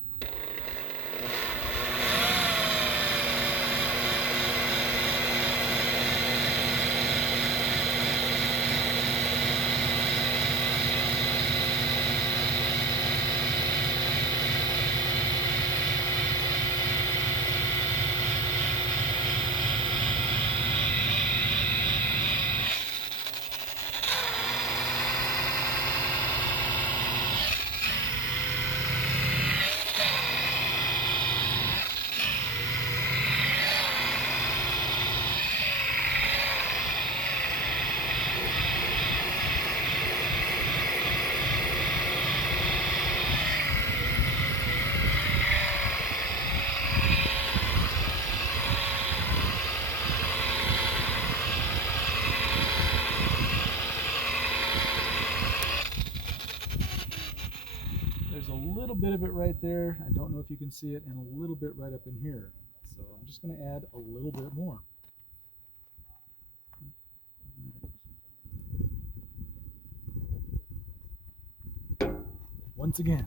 bit of it right there. I don't know if you can see it, and a little bit right up in here. So I'm just going to add a little bit more. Once again.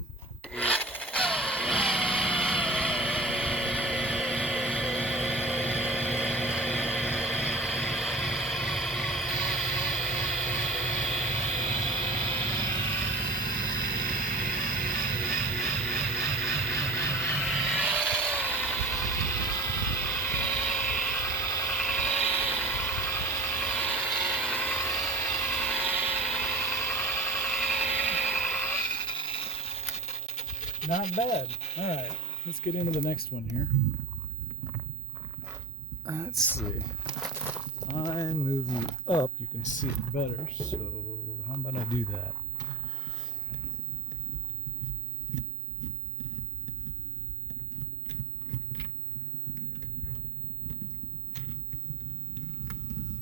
Not bad. All right, let's get into the next one here. Let's see. If I move you up, you can see it better. So how about I do that?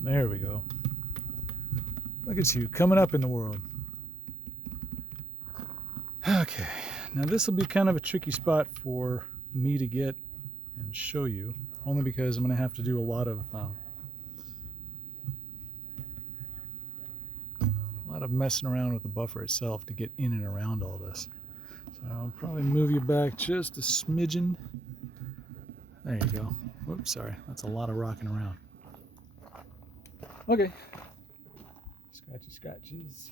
There we go. Look at you coming up in the world. Okay, now this will be kind of a tricky spot for me to get and show you, only because I'm going to have to do a lot of messing around with the buffer itself to get in and around all this. So I'll probably move you back just a smidgen. There you go. Whoops, sorry, that's a lot of rocking around. Okay, scratchy scratches.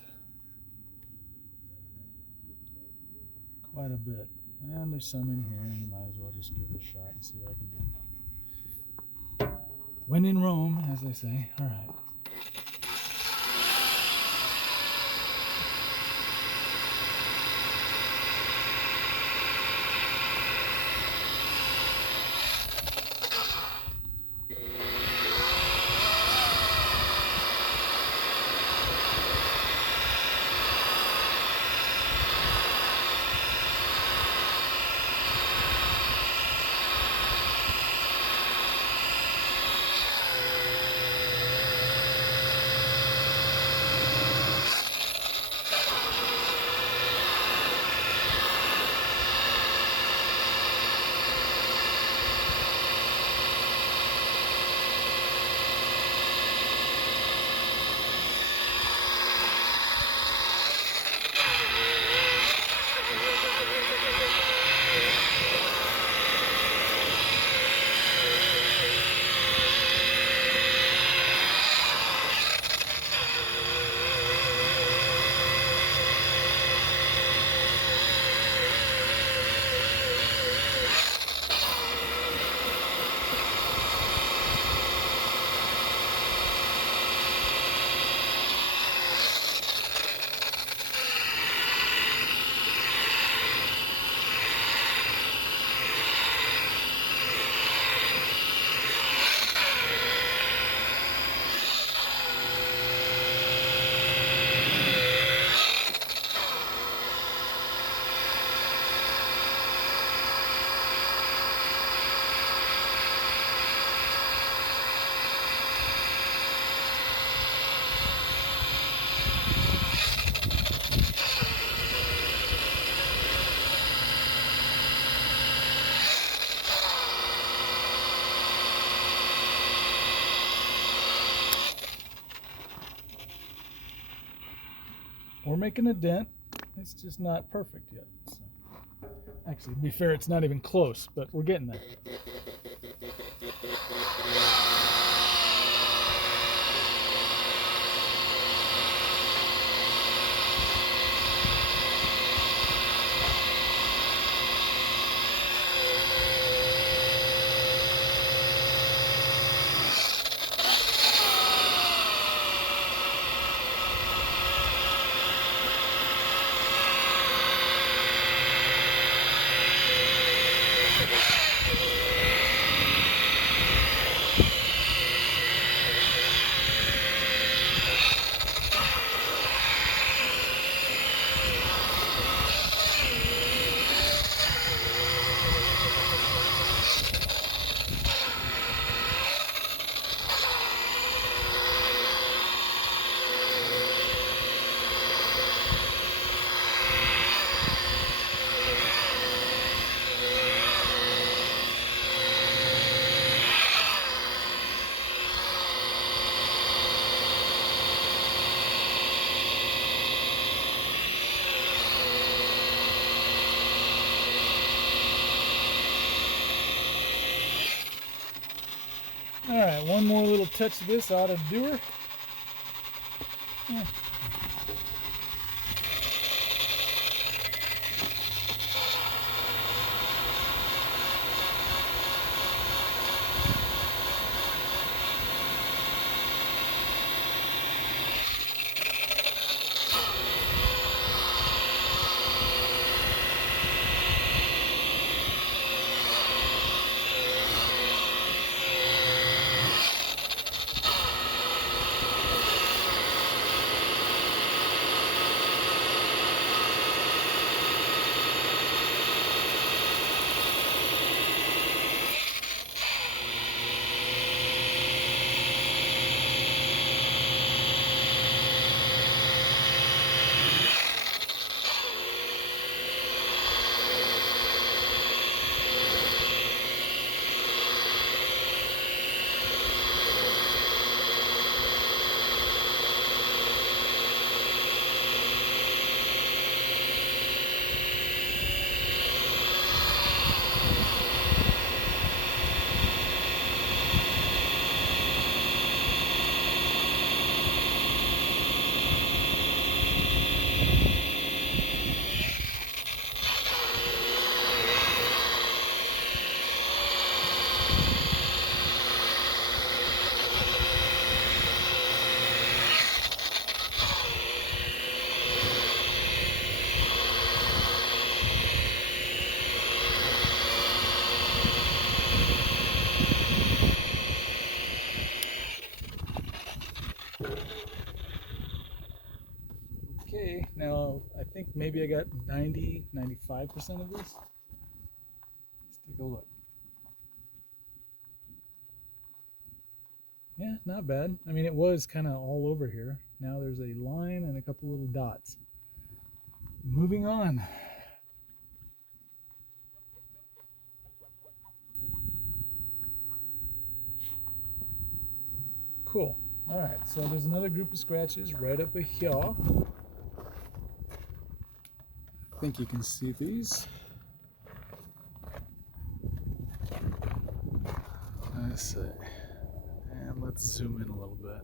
Quite a bit. And there's some in here, and you might as well just give it a shot and see what I can do. When in Rome, as they say. All right. We're making a dent. It's just not perfect yet. So. Actually, to be fair, it's not even close, but we're getting there. All right, one more little touch of this ought to do her. Yeah. Okay, now I think maybe I got 95% of this. Let's take a look. Yeah, not bad. I mean, it was kind of all over here. Now there's a line and a couple little dots. Moving on. Cool. All right, so there's another group of scratches right up here. I think you can see these. Let's see. And let's zoom in a little bit.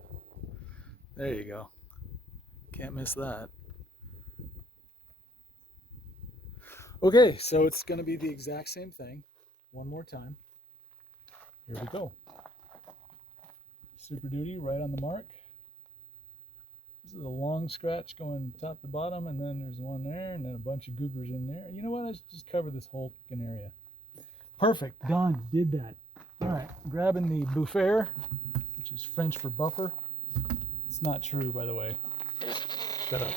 There you go. Can't miss that. Okay, so it's going to be the exact same thing. One more time. Here we go. Super Duty right on the mark. This is a long scratch going top to bottom, and then there's one there, and then a bunch of goopers in there. You know what? Let's just cover this whole fucking area. Perfect. Done. Did that. All right. Grabbing the buffer, which is French for buffer. It's not true, by the way. Shut up.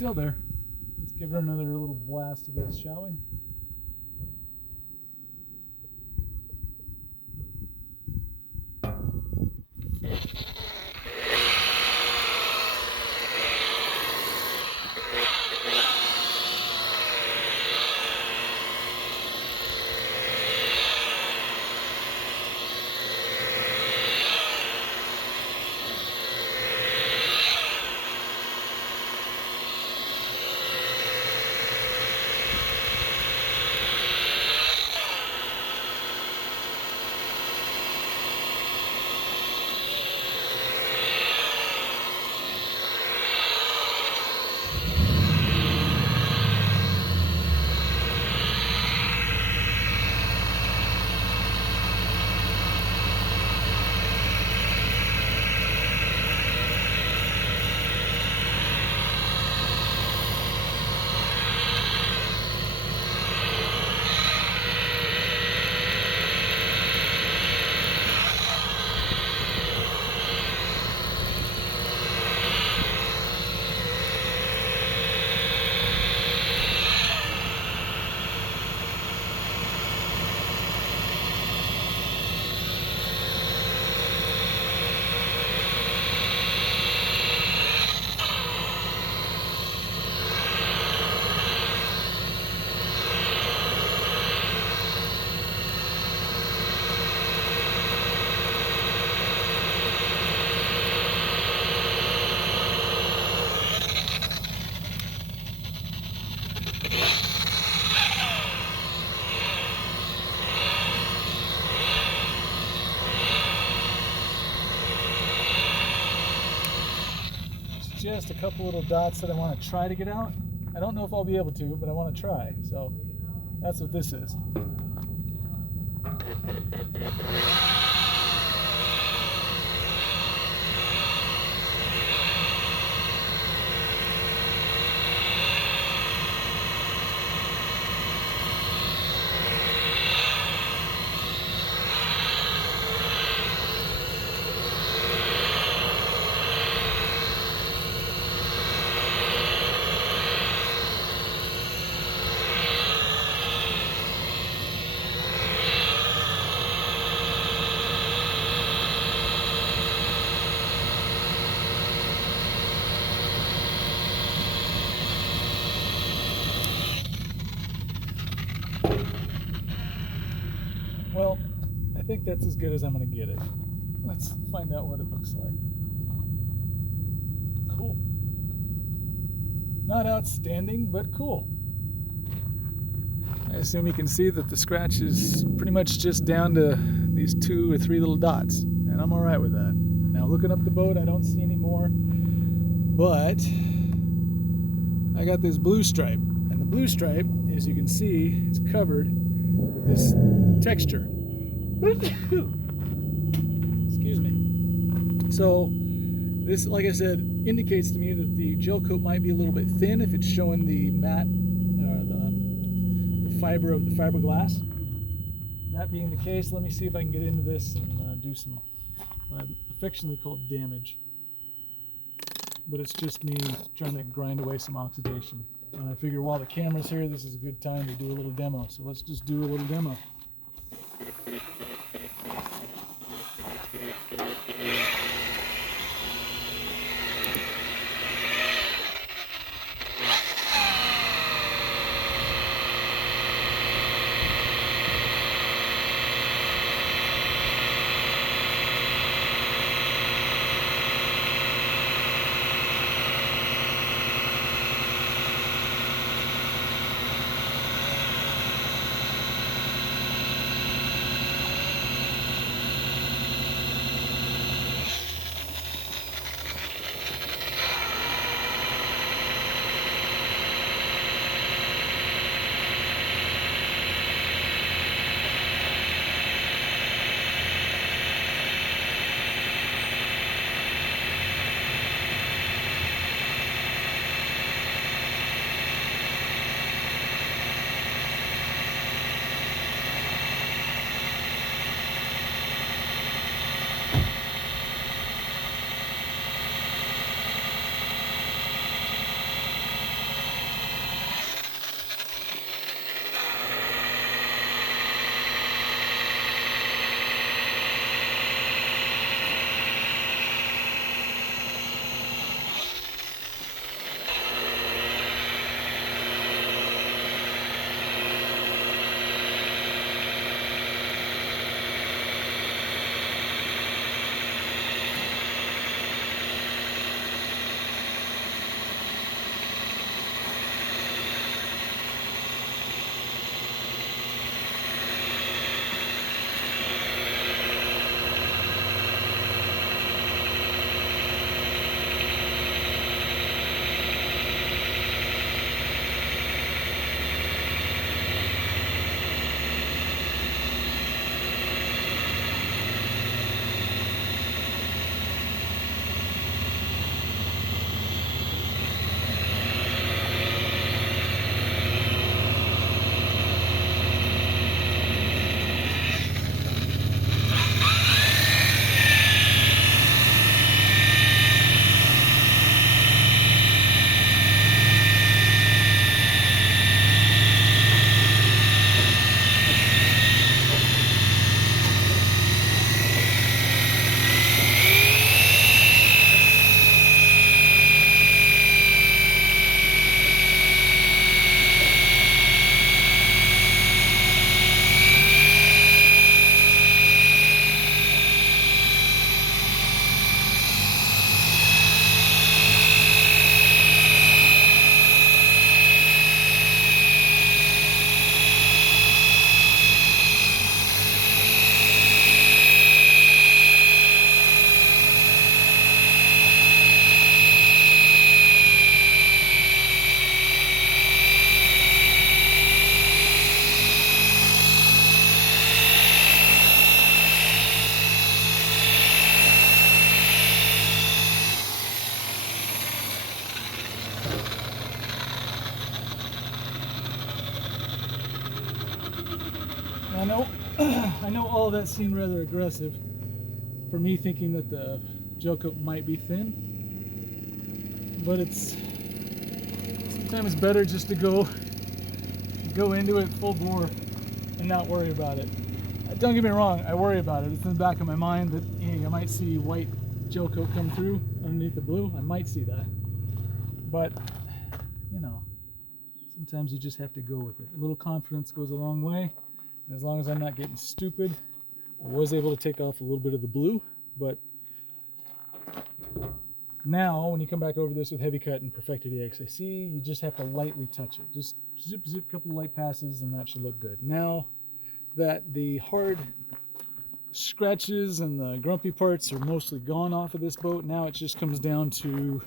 still there. Let's give her another little blast of this, shall we? Just a couple little dots that I want to try to get out. I don't know if I'll be able to, but I want to try. So that's what this is. Well, I think that's as good as I'm going to get it. Let's find out what it looks like. Cool. Not outstanding, but cool. I assume you can see that the scratch is pretty much just down to these 2 or 3 little dots, and I'm all right with that. Now, looking up the boat, I don't see any more, but I got this blue stripe, and the blue stripe, as you can see, is covered with this texture. Excuse me. So this, like I said, indicates to me that the gel coat might be a little bit thin if it's showing the matte or the fiber of the fiberglass. That being the case, let me see if I can get into this and do some what I affectionately call damage. But it's just me trying to grind away some oxidation. And I figure while the camera's here, this is a good time to do a little demo. So let's just do a little demo. I know all of that seemed rather aggressive for me, thinking that the gel coat might be thin, but it's sometimes better just to go into it full bore and not worry about it. Don't get me wrong, I worry about it. It's in the back of my mind that, hey, I might see white gel coat come through underneath the blue. I might see that, but you know, sometimes you just have to go with it. A little confidence goes a long way, and as long as I'm not getting stupid, I was able to take off a little bit of the blue, but now when you come back over this with heavy cut and perfected EX, I see you just have to lightly touch it. Just zip, zip, a couple light passes, and that should look good. Now that the hard scratches and the grumpy parts are mostly gone off of this boat, now it just comes down to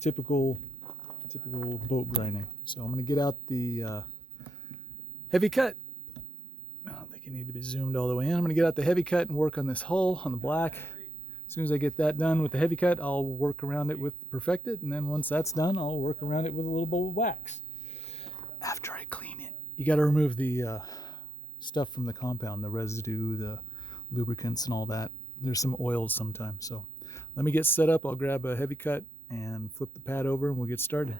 typical boat grinding. So I'm going to get out the heavy cut. I don't think you need to be zoomed all the way in. I'm going to get out the heavy cut and work on this hull on the black. As soon as I get that done with the heavy cut, I'll work around it with perfected, and then once that's done, I'll work around it with a little bit of wax. After I clean it, you got to remove the stuff from the compound, the residue, the lubricants, and all that. There's some oils sometimes. So let me get set up. I'll grab a heavy cut and flip the pad over, and we'll get started.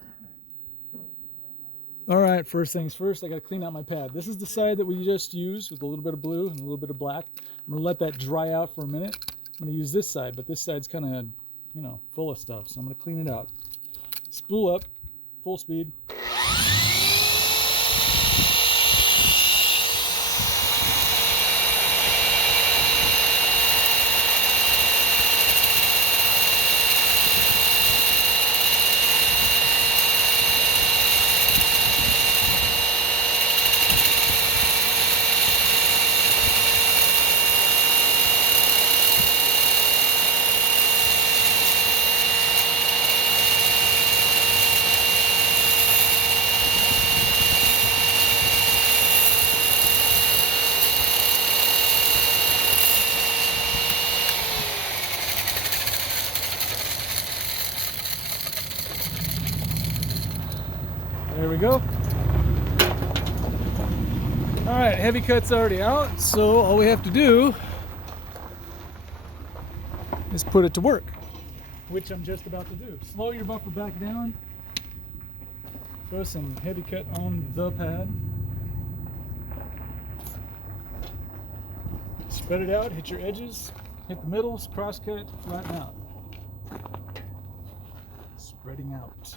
All right, first things first, I got to clean out my pad. This is the side that we just used with a little bit of blue and a little bit of black. I'm going to let that dry out for a minute. I'm going to use this side, but this side's kind of, you know, full of stuff, so I'm going to clean it out. Spool up, full speed. There we go. All right, heavy cut's already out, so all we have to do is put it to work, which I'm just about to do. Slow your buffer back down. Throw some heavy cut on the pad. Spread it out, hit your edges, hit the middles, cross cut, flatten out. Spreading out.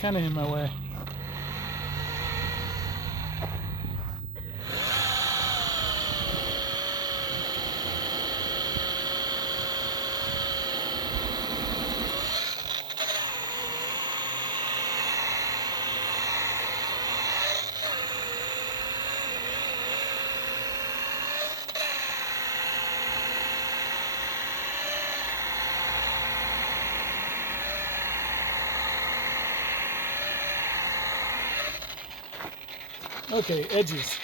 Kind of in my way. Okay, edges.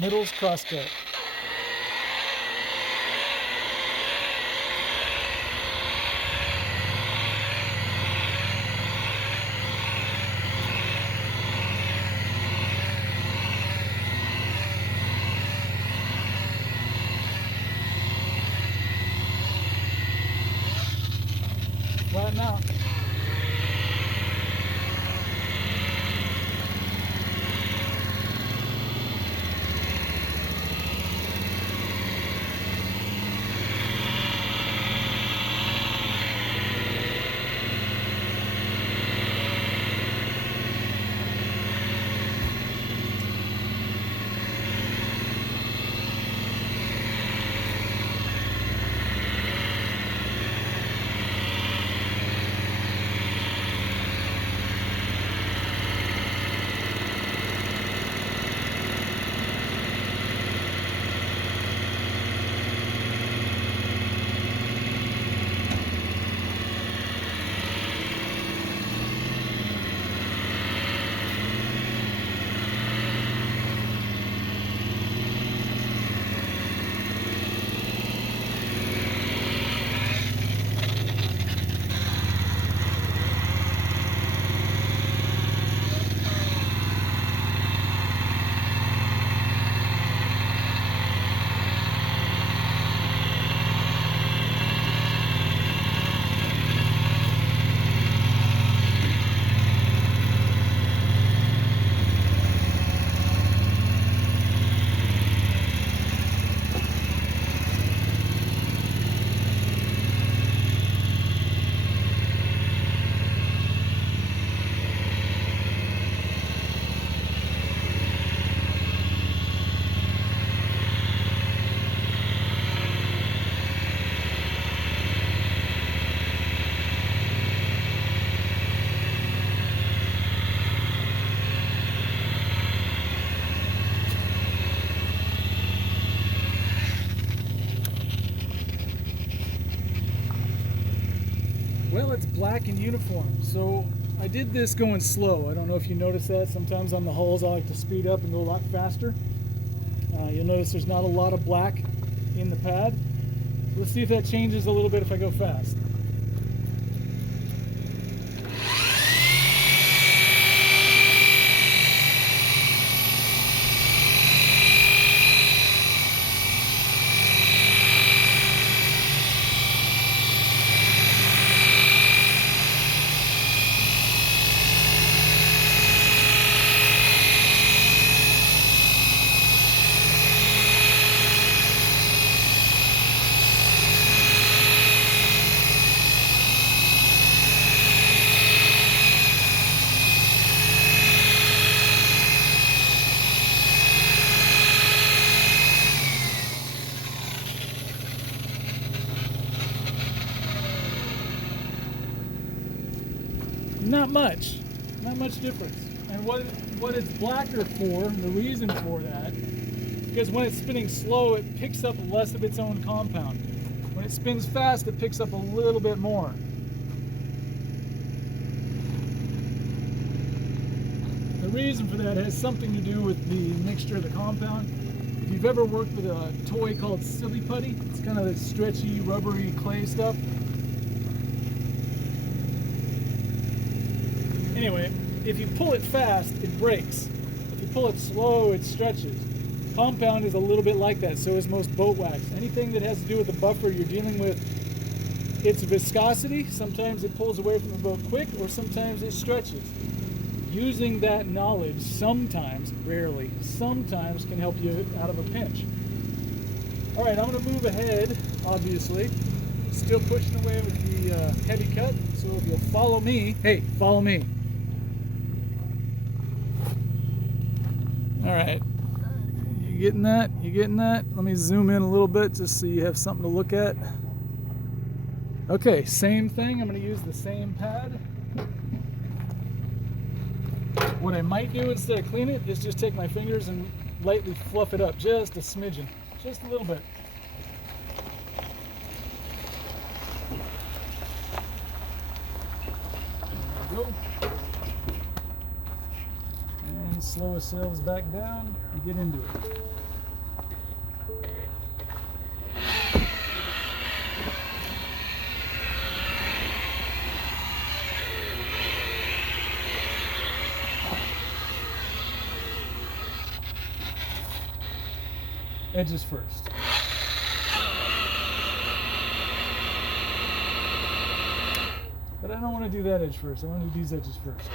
Middles cross cut. flatten out. Well, it's black and uniform. So I did this going slow. I don't know if you noticed that. Sometimes on the hulls I like to speed up and go a lot faster. You'll notice there's not a lot of black in the pad. So let's see if that changes a little bit if I go fast. Not much difference. And what it's blacker for, the reason for that, is because when it's spinning slow, it picks up less of its own compound. When it spins fast, it picks up a little bit more. The reason for that has something to do with the mixture of the compound. If you've ever worked with a toy called Silly Putty, it's kind of this stretchy, rubbery clay stuff. Anyway, if you pull it fast, it breaks. If you pull it slow, it stretches. Compound is a little bit like that, so is most boat wax. Anything that has to do with the buffer, you're dealing with its viscosity. Sometimes it pulls away from the boat quick, or sometimes it stretches. Using that knowledge sometimes, rarely, sometimes can help you out of a pinch. All right, I'm gonna move ahead, obviously. Still pushing away with the heavy cut, so if you'll follow me, hey, follow me. All right, you getting that? You getting that? Let me zoom in a little bit just so you have something to look at. Okay, same thing. I'm going to use the same pad. What I might do instead of clean it is just take my fingers and lightly fluff it up just a smidgen, just a little bit. There we go. And slow ourselves back down and get into it. Edges first. But I don't want to do that edge first. I want to do these edges first.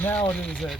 Now it is edge.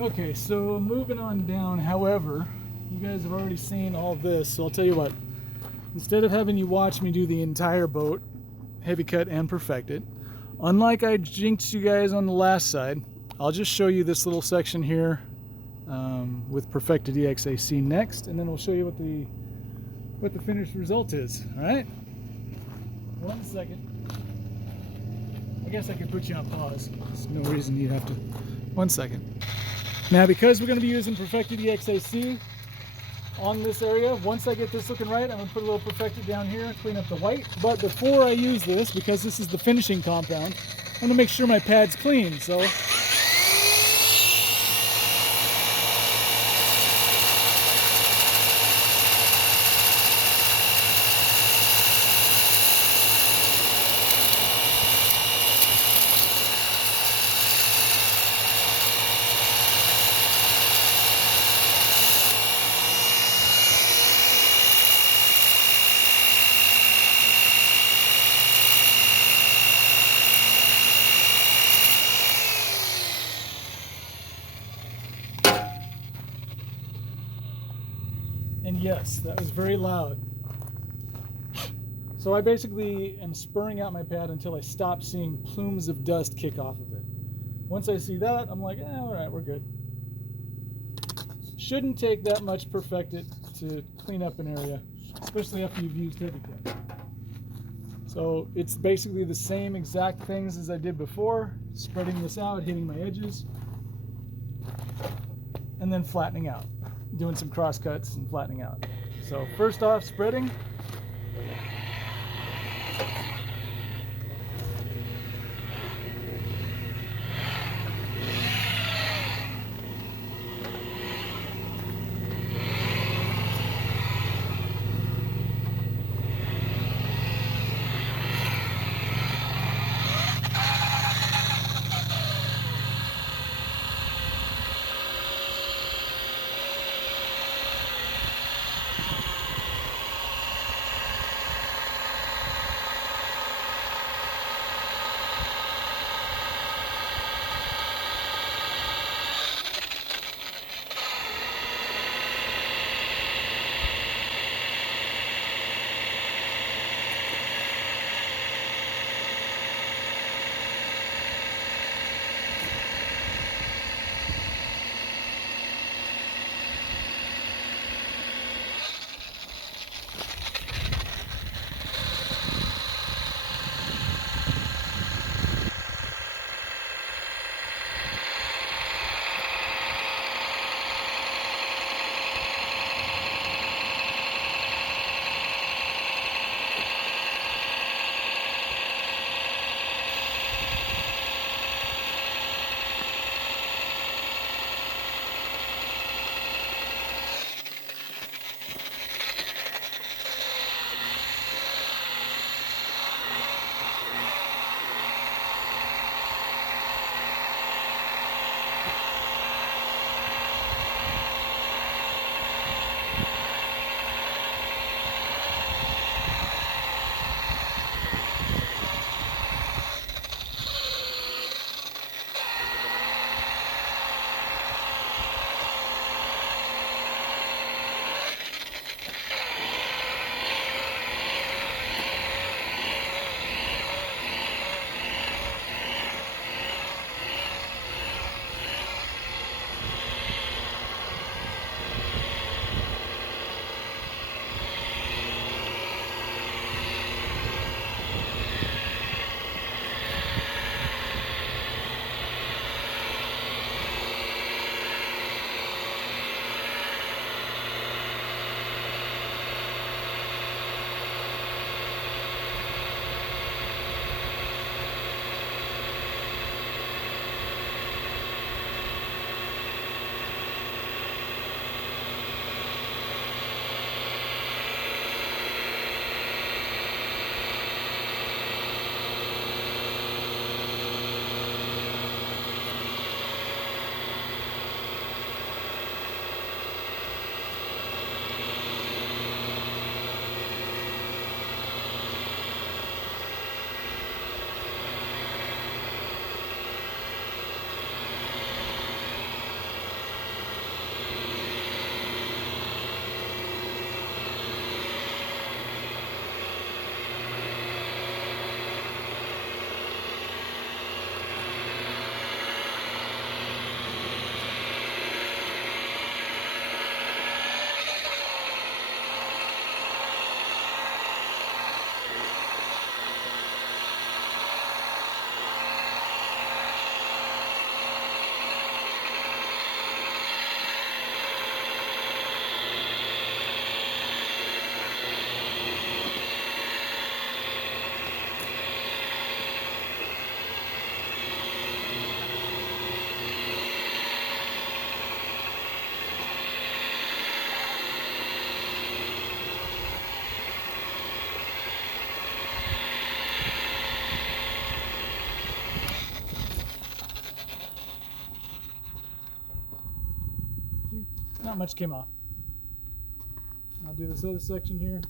Okay, so moving on down, however, you guys have already seen all this, so I'll tell you what. Instead of having you watch me do the entire boat, heavy cut and perfected, unlike I jinxed you guys on the last side, I'll just show you this little section here with perfected EXAC next, and then we'll show you what the finished result is. All right? 1 second. I guess I could put you on pause. There's no reason you'd have to. 1 second. Now, because we're going to be using perfected EXAC on this area, once I get this looking right, I'm going to put a little perfected down here, clean up the white. But before I use this, because this is the finishing compound, I'm going to make sure my pad's clean. So and yes, that was very loud. So I basically am spurring out my pad until I stop seeing plumes of dust kick off of it. Once I see that, I'm like, all right, we're good. Shouldn't take that much perfected to clean up an area, especially after you've used heavy cut. So it's basically the same exact things as I did before, spreading this out, hitting my edges, and then flattening out, doing some cross cuts and flattening out. So first off, spreading. not much came off. I'll do this other section here.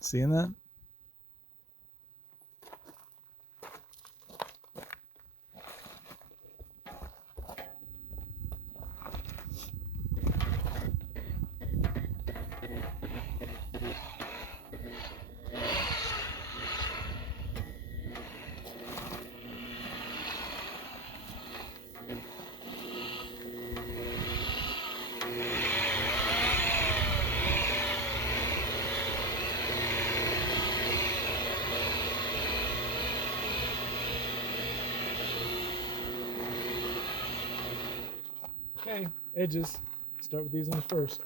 Seeing that? Okay, edges. Start with these ones first.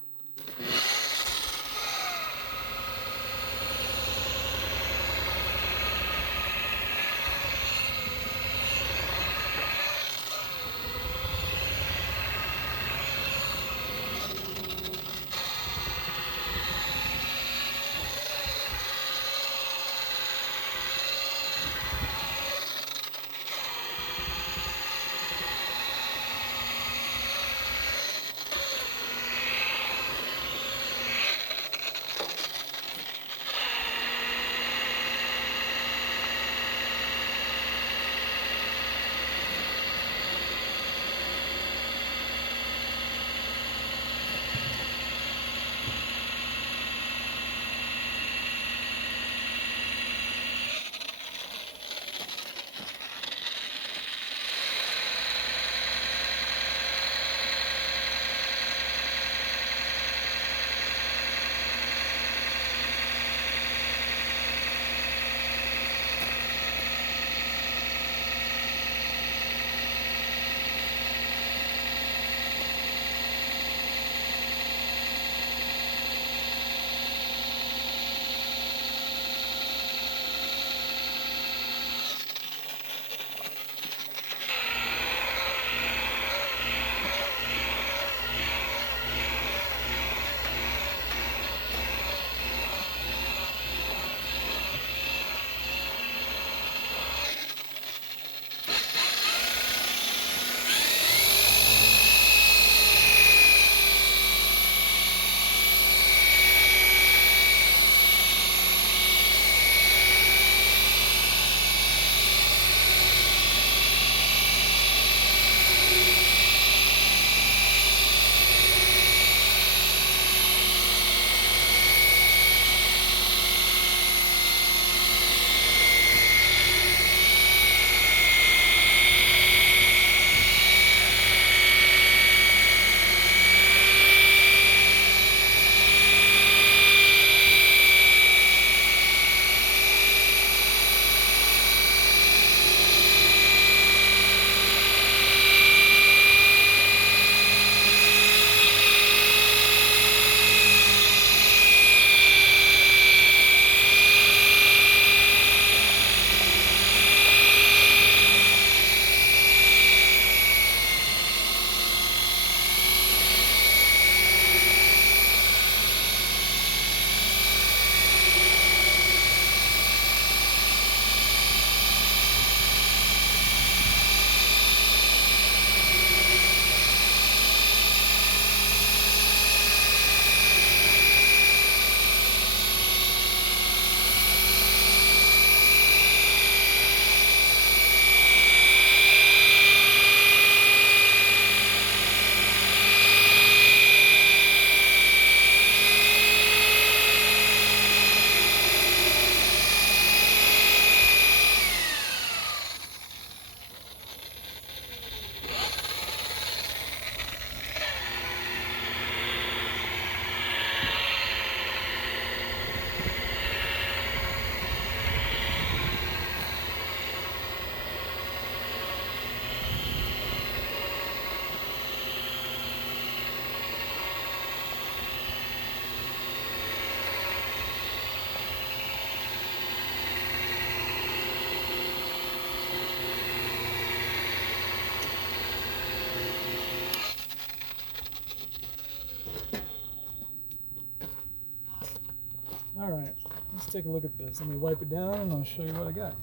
take a look at this. Let me wipe it down and I'll show you what I got.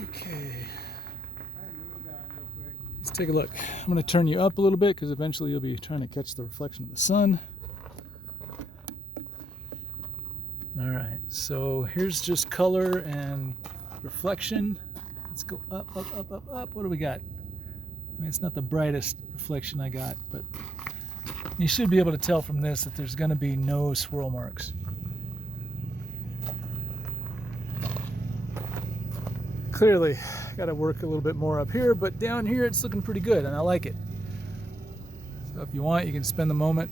Okay, let's take a look. I'm going to turn you up a little bit because eventually you'll be trying to catch the reflection of the sun. All right, so here's just color and reflection. Let's go up, up, up, up, up. What do we got? I mean, it's not the brightest reflection I got, but you should be able to tell from this that there's going to be no swirl marks. Clearly, got to work a little bit more up here, but down here it's looking pretty good, and I like it. So if you want, you can spend the moment,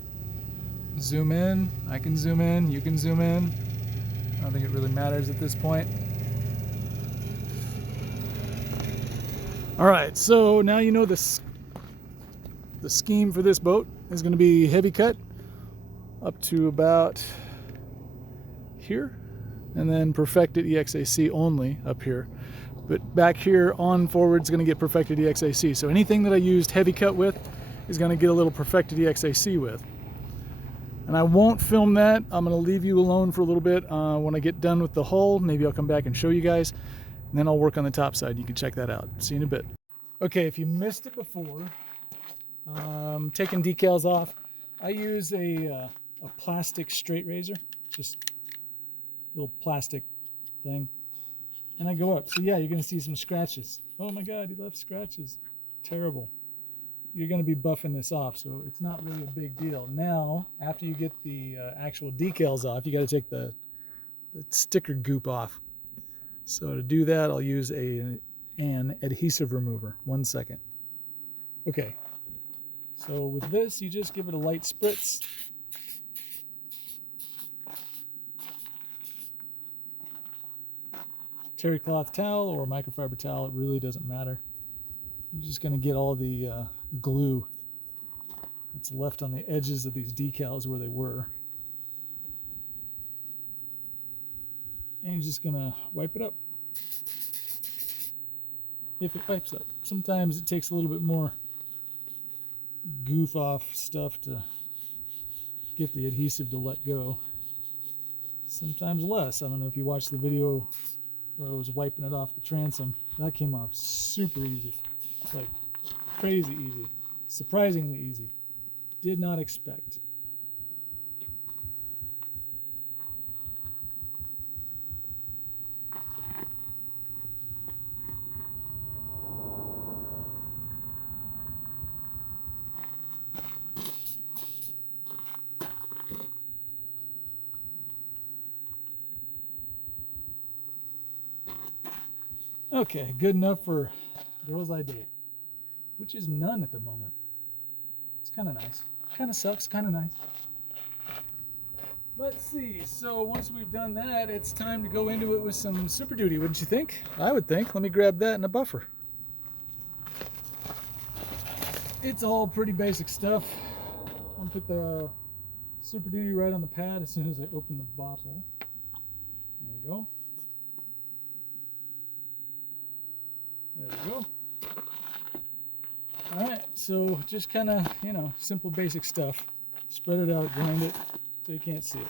zoom in. I can zoom in, you can zoom in. I don't think it really matters at this point. All right, so now you know the scheme for this boat is going to be heavy cut up to about here, and then perfected EXAC only up here. But back here on forward is going to get perfected EXAC. So anything that I used heavy cut with is going to get a little perfected EXAC with. And I won't film that. I'm going to leave you alone for a little bit. When I get done with the hull, maybe I'll come back and show you guys. And then I'll work on the top side. You can check that out. See you in a bit. Okay, if you missed it before, taking decals off, I use a plastic straight razor. Just a little plastic thing. And I go up. So yeah, you're going to see some scratches. Oh my God, he left scratches. Terrible. You're going to be buffing this off, so it's not really a big deal. Now, after you get the actual decals off, you got to take the sticker goop off. So to do that, I'll use an adhesive remover. 1 second. Okay. So with this, you just give it a light spritz. Terry cloth towel or microfiber towel, it really doesn't matter. You're just going to get all the glue that's left on the edges of these decals where they were. And you're just going to wipe it up. If it wipes up. Sometimes it takes a little bit more goof off stuff to get the adhesive to let go. Sometimes less. I don't know if you watched the video where I was wiping it off the transom. That came off super easy. Like crazy easy. Surprisingly easy. Did not expect. Okay, good enough for girls I date, which is none at the moment. It's kind of nice. Kind of sucks, kind of nice. Let's see, so once we've done that, it's time to go into it with some Super Duty, wouldn't you think? I would think. Let me grab that and a buffer. It's all pretty basic stuff. I'll put the Super Duty right on the pad as soon as I open the bottle. There we go. There we go. Alright, so just kind of, you know, simple basic stuff. Spread it out, grind it so you can't see it.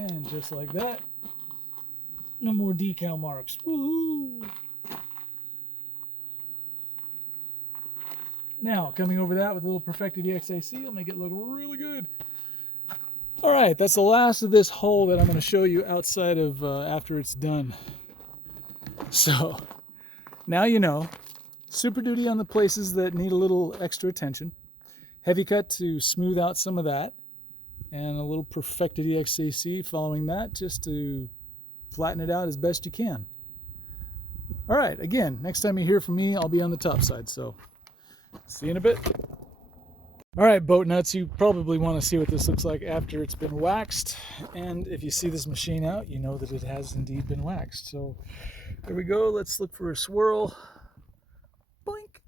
And just like that, no more decal marks. Woohoo! Now, coming over that with a little perfected EXAC will make it look really good. All right, that's the last of this hole that I'm going to show you outside of after it's done. So, now you know. Super Duty on the places that need a little extra attention. Heavy cut to smooth out some of that. And a little perfected EXAC following that just to flatten it out as best you can. All right, again, next time you hear from me, I'll be on the top side. So, see you in a bit. All right, boat nuts, you probably want to see what this looks like after it's been waxed. And if you see this machine out, you know that it has indeed been waxed. So, here we go. Let's look for a swirl. Boink.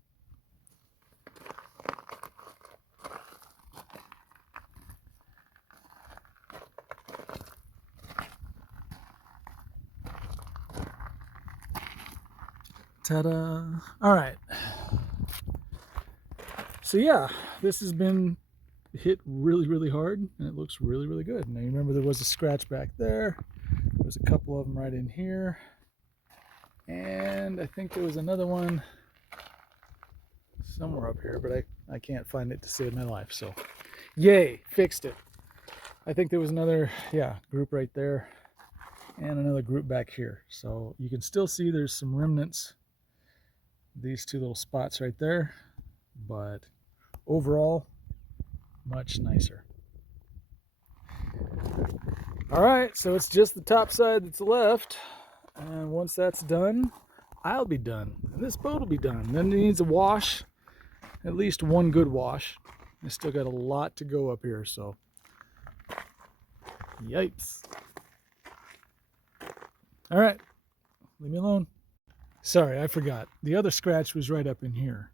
Ta-da. All right. So yeah, this has been hit really, really hard, and it looks really, really good. Now you remember there was a scratch back there. There's a couple of them right in here. And I think there was another one somewhere up here, but I can't find it to save my life. So yay, fixed it. I think there was another, yeah, group right there and another group back here. So you can still see there's some remnants, these two little spots right there, but overall, much nicer. All right, so it's just the top side that's left. And once that's done, I'll be done. And this boat will be done. Then it needs a wash, at least one good wash. I still got a lot to go up here, so yikes. All right, leave me alone. Sorry, I forgot. The other scratch was right up in here.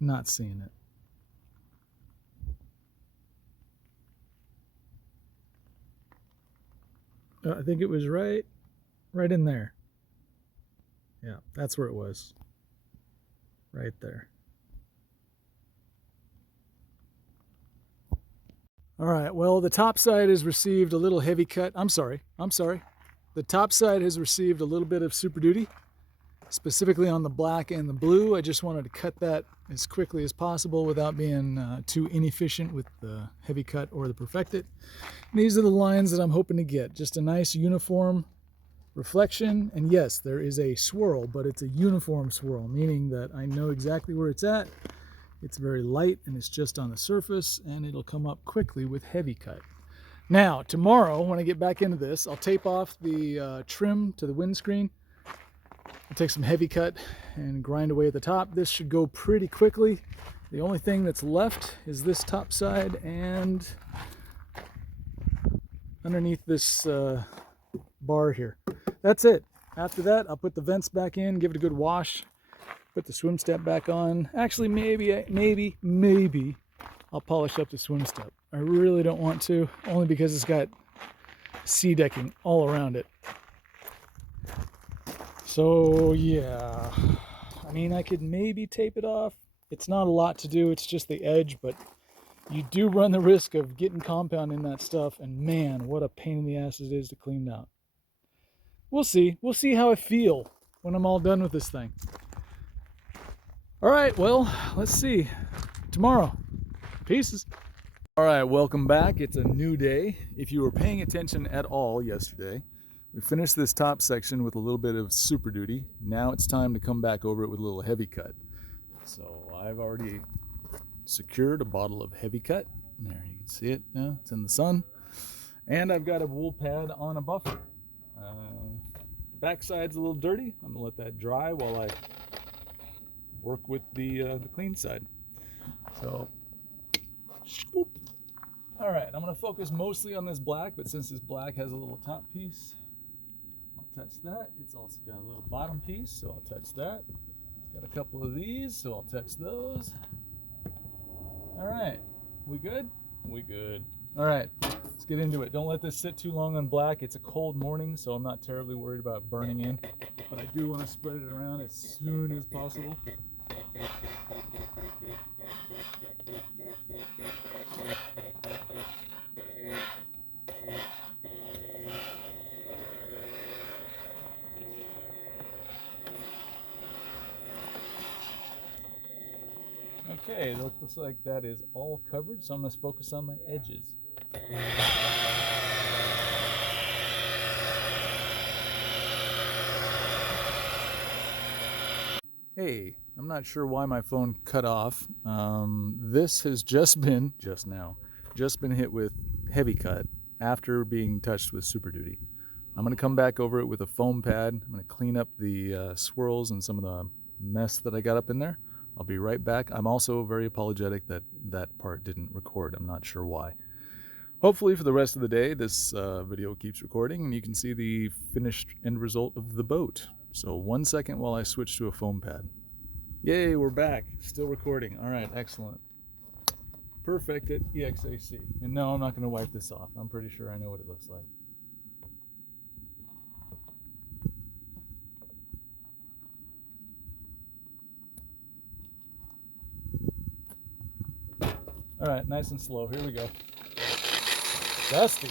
Not seeing it. I think it was right in there. Yeah, that's where it was. Right there. All right, well, the top side has received a little heavy cut. I'm sorry. The top side has received a little bit of Super Duty, specifically on the black and the blue. I just wanted to cut that as quickly as possible without being too inefficient with the heavy cut or the perfected. And these are the lines that I'm hoping to get. Just a nice uniform reflection. And yes, there is a swirl, but it's a uniform swirl, meaning that I know exactly where it's at. It's very light and it's just on the surface, and it'll come up quickly with heavy cut. Now, tomorrow, when I get back into this, I'll tape off the trim to the windscreen. I'll take some heavy cut and grind away at the top. This should go pretty quickly. The only thing that's left is this top side and underneath this bar here. That's it. After that, I'll put the vents back in, give it a good wash, put the swim step back on. Actually, maybe I'll polish up the swim step. I really don't want to, only because it's got sea decking all around it. So yeah, I mean, I could maybe tape it off. It's not a lot to do, it's just the edge, but you do run the risk of getting compound in that stuff, and man, what a pain in the ass it is to clean out. We'll see how I feel when I'm all done with this thing. All right, well, let's see. Tomorrow. Pieces. All right, welcome back. It's a new day. If you were paying attention at all yesterday, we finished this top section with a little bit of Super Duty. Now it's time to come back over it with a little heavy cut. So I've already secured a bottle of heavy cut. There, you can see it. Yeah, it's in the sun. And I've got a wool pad on a buffer. The backside's a little dirty. I'm gonna let that dry while I work with the clean side. So, whoop. All right, I'm gonna focus mostly on this black, but since this black has a little top piece, I'll touch that. It's also got a little bottom piece, so I'll touch that. It's got a couple of these, so I'll touch those. All right, we good? We good. All right, let's get into it. Don't let this sit too long on black. It's a cold morning, so I'm not terribly worried about burning in, but I do want to spread it around as soon as possible. Okay, looks like that is all covered, so I'm going to focus on my edges. Hey, I'm not sure why my phone cut off. This has just been hit with heavy cut after being touched with Super Duty. I'm going to come back over it with a foam pad. I'm going to clean up the swirls and some of the mess that I got up in there. I'll be right back. I'm also very apologetic that that part didn't record. I'm not sure why. Hopefully for the rest of the day, this video keeps recording and you can see the finished end result of the boat. So 1 second while I switch to a foam pad. Yay, we're back. Still recording. All right, excellent. Perfect at EXAC. And no, I'm not going to wipe this off. I'm pretty sure I know what it looks like. All right, nice and slow. Here we go. Dusty.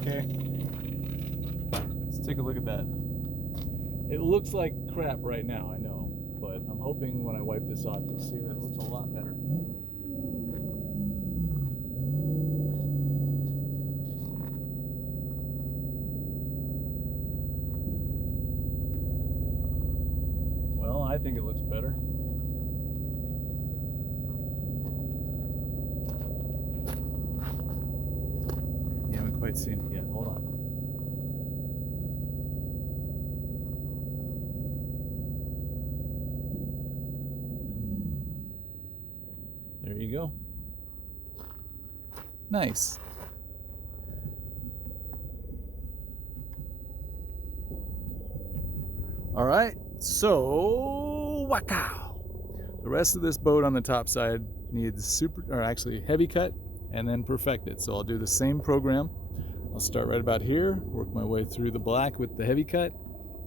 Okay. Let's take a look at that. It looks like crap right now, I know, but I'm hoping when I wipe this off, you'll see that it looks a lot better. Well, I think it looks better. You haven't quite seen it yet. Hold on. There you go. Nice. All right, so wow. The rest of this boat on the top side needs heavy cut and then perfected. So I'll do the same program. I'll start right about here, work my way through the black with the heavy cut,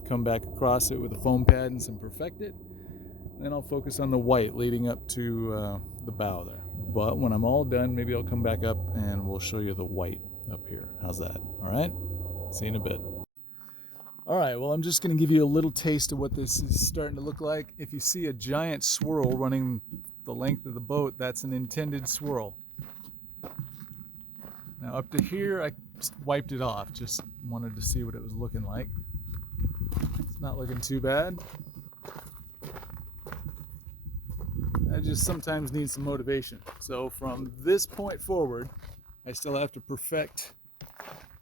come back across it with a foam pad and some perfected. Then I'll focus on the white leading up to the bow there. But when I'm all done, maybe I'll come back up and we'll show you the white up here. How's that? All right? See you in a bit. All right, well, I'm just going to give you a little taste of what this is starting to look like. If you see a giant swirl running the length of the boat, that's an intended swirl. Now up to here, I just wiped it off. Just wanted to see what it was looking like. It's not looking too bad. I just sometimes need some motivation. So from this point forward, I still have to perfect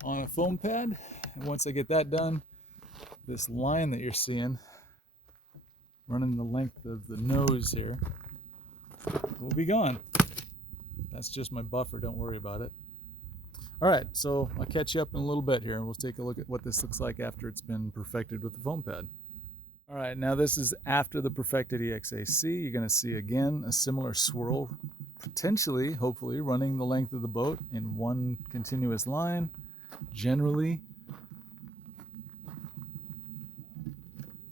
on a foam pad. And once I get that done, this line that you're seeing running the length of the nose here will be gone. That's just my buffer, don't worry about it. All right, so I'll catch you up in a little bit here and we'll take a look at what this looks like after it's been perfected with the foam pad. All right, now this is after the perfected EXAC. You're gonna see again a similar swirl, potentially, hopefully, running the length of the boat in one continuous line. Generally,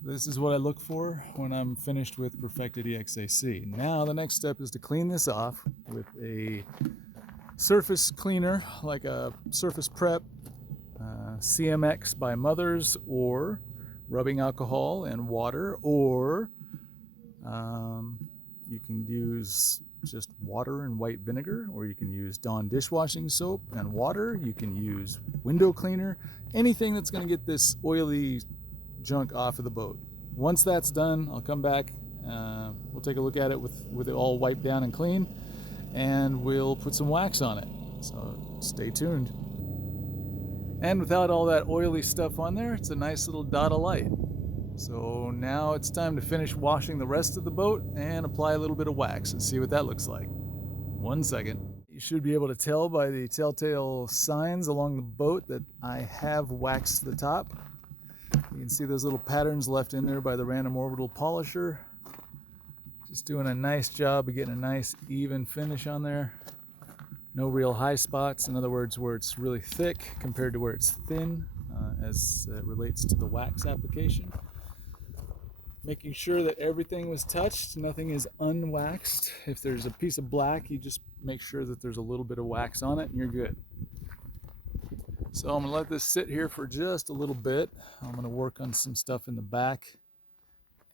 this is what I look for when I'm finished with perfected EXAC. Now the next step is to clean this off with a surface cleaner, like a Surface Prep CMX by Mothers, or rubbing alcohol and water, or you can use just water and white vinegar, or you can use Dawn dishwashing soap and water. You can use window cleaner, anything that's going to get this oily junk off of the boat. Once that's done, I'll come back, we'll take a look at it with it all wiped down and clean, and we'll put some wax on it. So stay tuned. And without all that oily stuff on there, it's a nice little dot of light. So now it's time to finish washing the rest of the boat and apply a little bit of wax and see what that looks like. 1 second. You should be able to tell by the telltale signs along the boat that I have waxed the top. You can see those little patterns left in there by the random orbital polisher. Just doing a nice job of getting a nice even finish on there. No real high spots, in other words, where it's really thick compared to where it's thin, as it relates to the wax application. Making sure that everything was touched, nothing is unwaxed. If there's a piece of black, you just make sure that there's a little bit of wax on it and you're good. So I'm gonna let this sit here for just a little bit. I'm gonna work on some stuff in the back.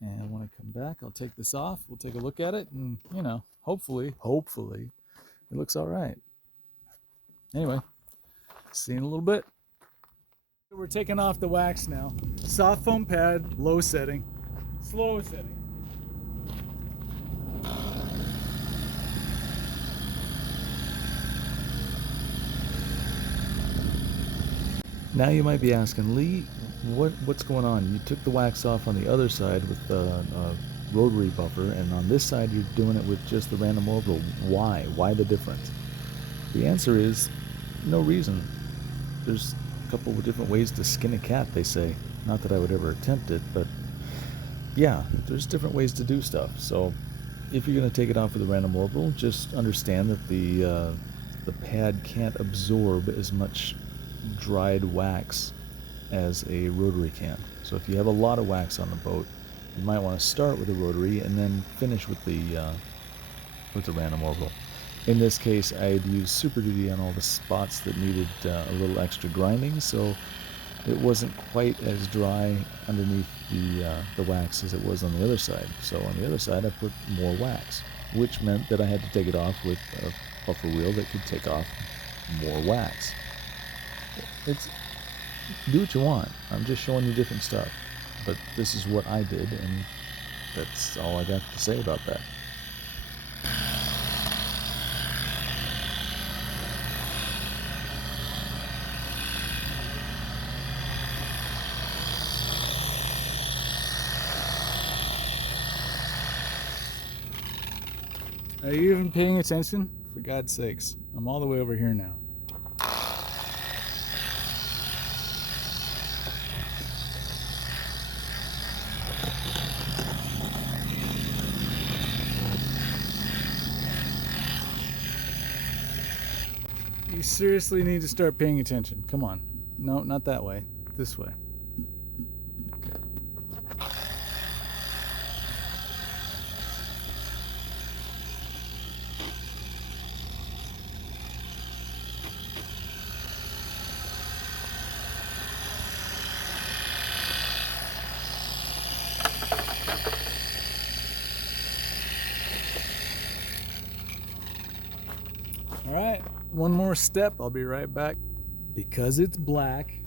And when I come back, I'll take this off. We'll take a look at it and, hopefully, it looks all right. Anyway, see you in a little bit. We're taking off the wax now. Soft foam pad, low setting, slow setting. Now you might be asking, Lee, what's going on? You took the wax off on the other side with the rotary buffer, and on this side you're doing it with just the random orbital. Why? Why the difference? The answer is no reason. There's a couple of different ways to skin a cat, they say. Not that I would ever attempt it, but yeah, there's different ways to do stuff. So if you're going to take it off with a random orbital, just understand that the pad can't absorb as much dried wax as a rotary can. So if you have a lot of wax on the boat, you might want to start with a rotary and then finish with the random orbital. In this case, I had used Super Duty on all the spots that needed a little extra grinding, so it wasn't quite as dry underneath the wax as it was on the other side. So on the other side, I put more wax, which meant that I had to take it off with a buffer wheel that could take off more wax. It's do what you want. I'm just showing you different stuff. But this is what I did, and that's all I got to say about that. Are you even paying attention? For God's sakes, I'm all the way over here now. You seriously need to start paying attention. Come on. No, not that way. This way. All right, one more step. I'll be right back. Because it's black.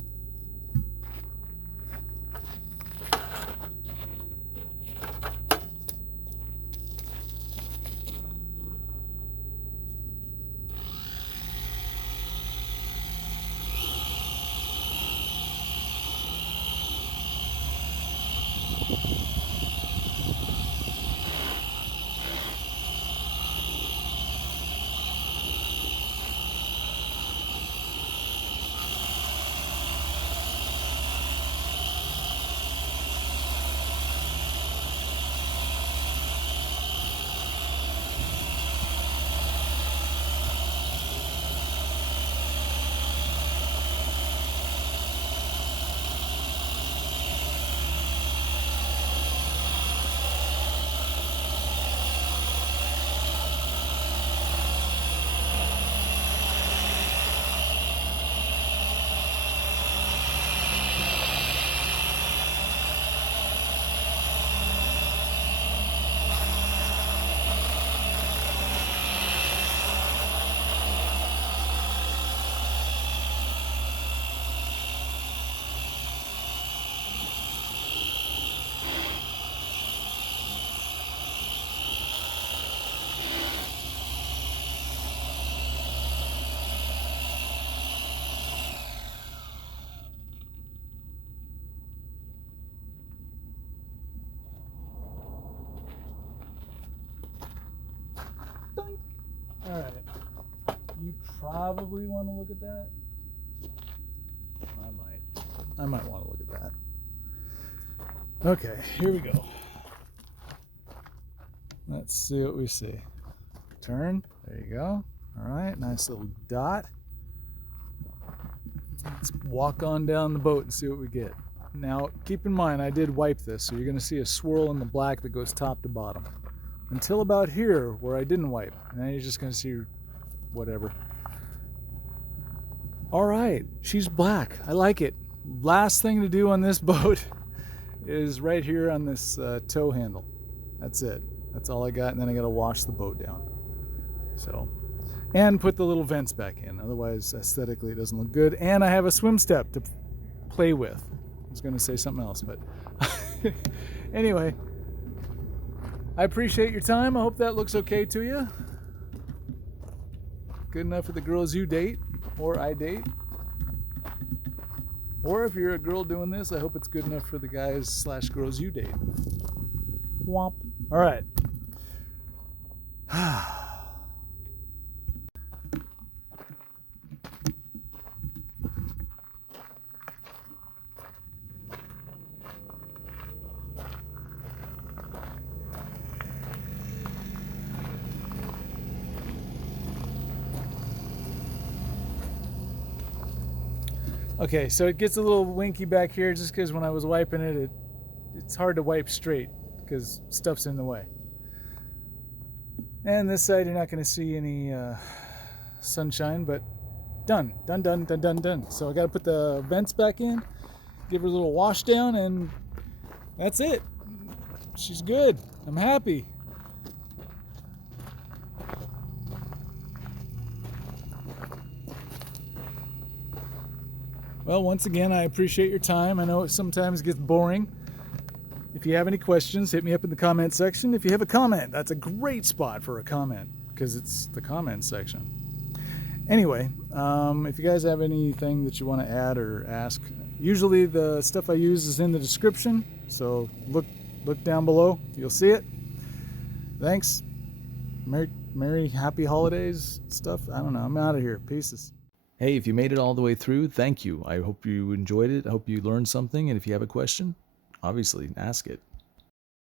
All right. You probably want to look at that. I might want to look at that. Okay, here we go. Let's see what we see. Turn. There you go. All right, nice little dot. Let's walk on down the boat and see what we get. Now, keep in mind, I did wipe this, so you're going to see a swirl in the black that goes top to bottom. Until about here, where I didn't wipe. And then you're just going to see whatever. All right, she's black. I like it. Last thing to do on this boat is right here on this tow handle. That's it. That's all I got, and then I got to wash the boat down. So, and put the little vents back in. Otherwise, aesthetically, it doesn't look good. And I have a swim step to play with. I was going to say something else, but anyway. I appreciate your time. I hope that looks okay to you. Good enough for the girls you date or I date. Or if you're a girl doing this, I hope it's good enough for the guys/girls you date. Womp. All right. Okay, so it gets a little winky back here just because when I was wiping it, it's hard to wipe straight because stuff's in the way. And this side, you're not going to see any sunshine, but done. So I got to put the vents back in, give her a little wash down, and that's it. She's good. I'm happy. Well, once again, I appreciate your time. I know it sometimes gets boring. If you have any questions, hit me up in the comment section. If you have a comment, that's a great spot for a comment because it's the comment section. Anyway, if you guys have anything that you want to add or ask, usually the stuff I use is in the description. So look down below. You'll see it. Thanks. Merry happy holidays stuff. I don't know. I'm out of here. Pieces. Hey, if you made it all the way through, thank you. I hope you enjoyed it. I hope you learned something. And if you have a question, obviously ask it.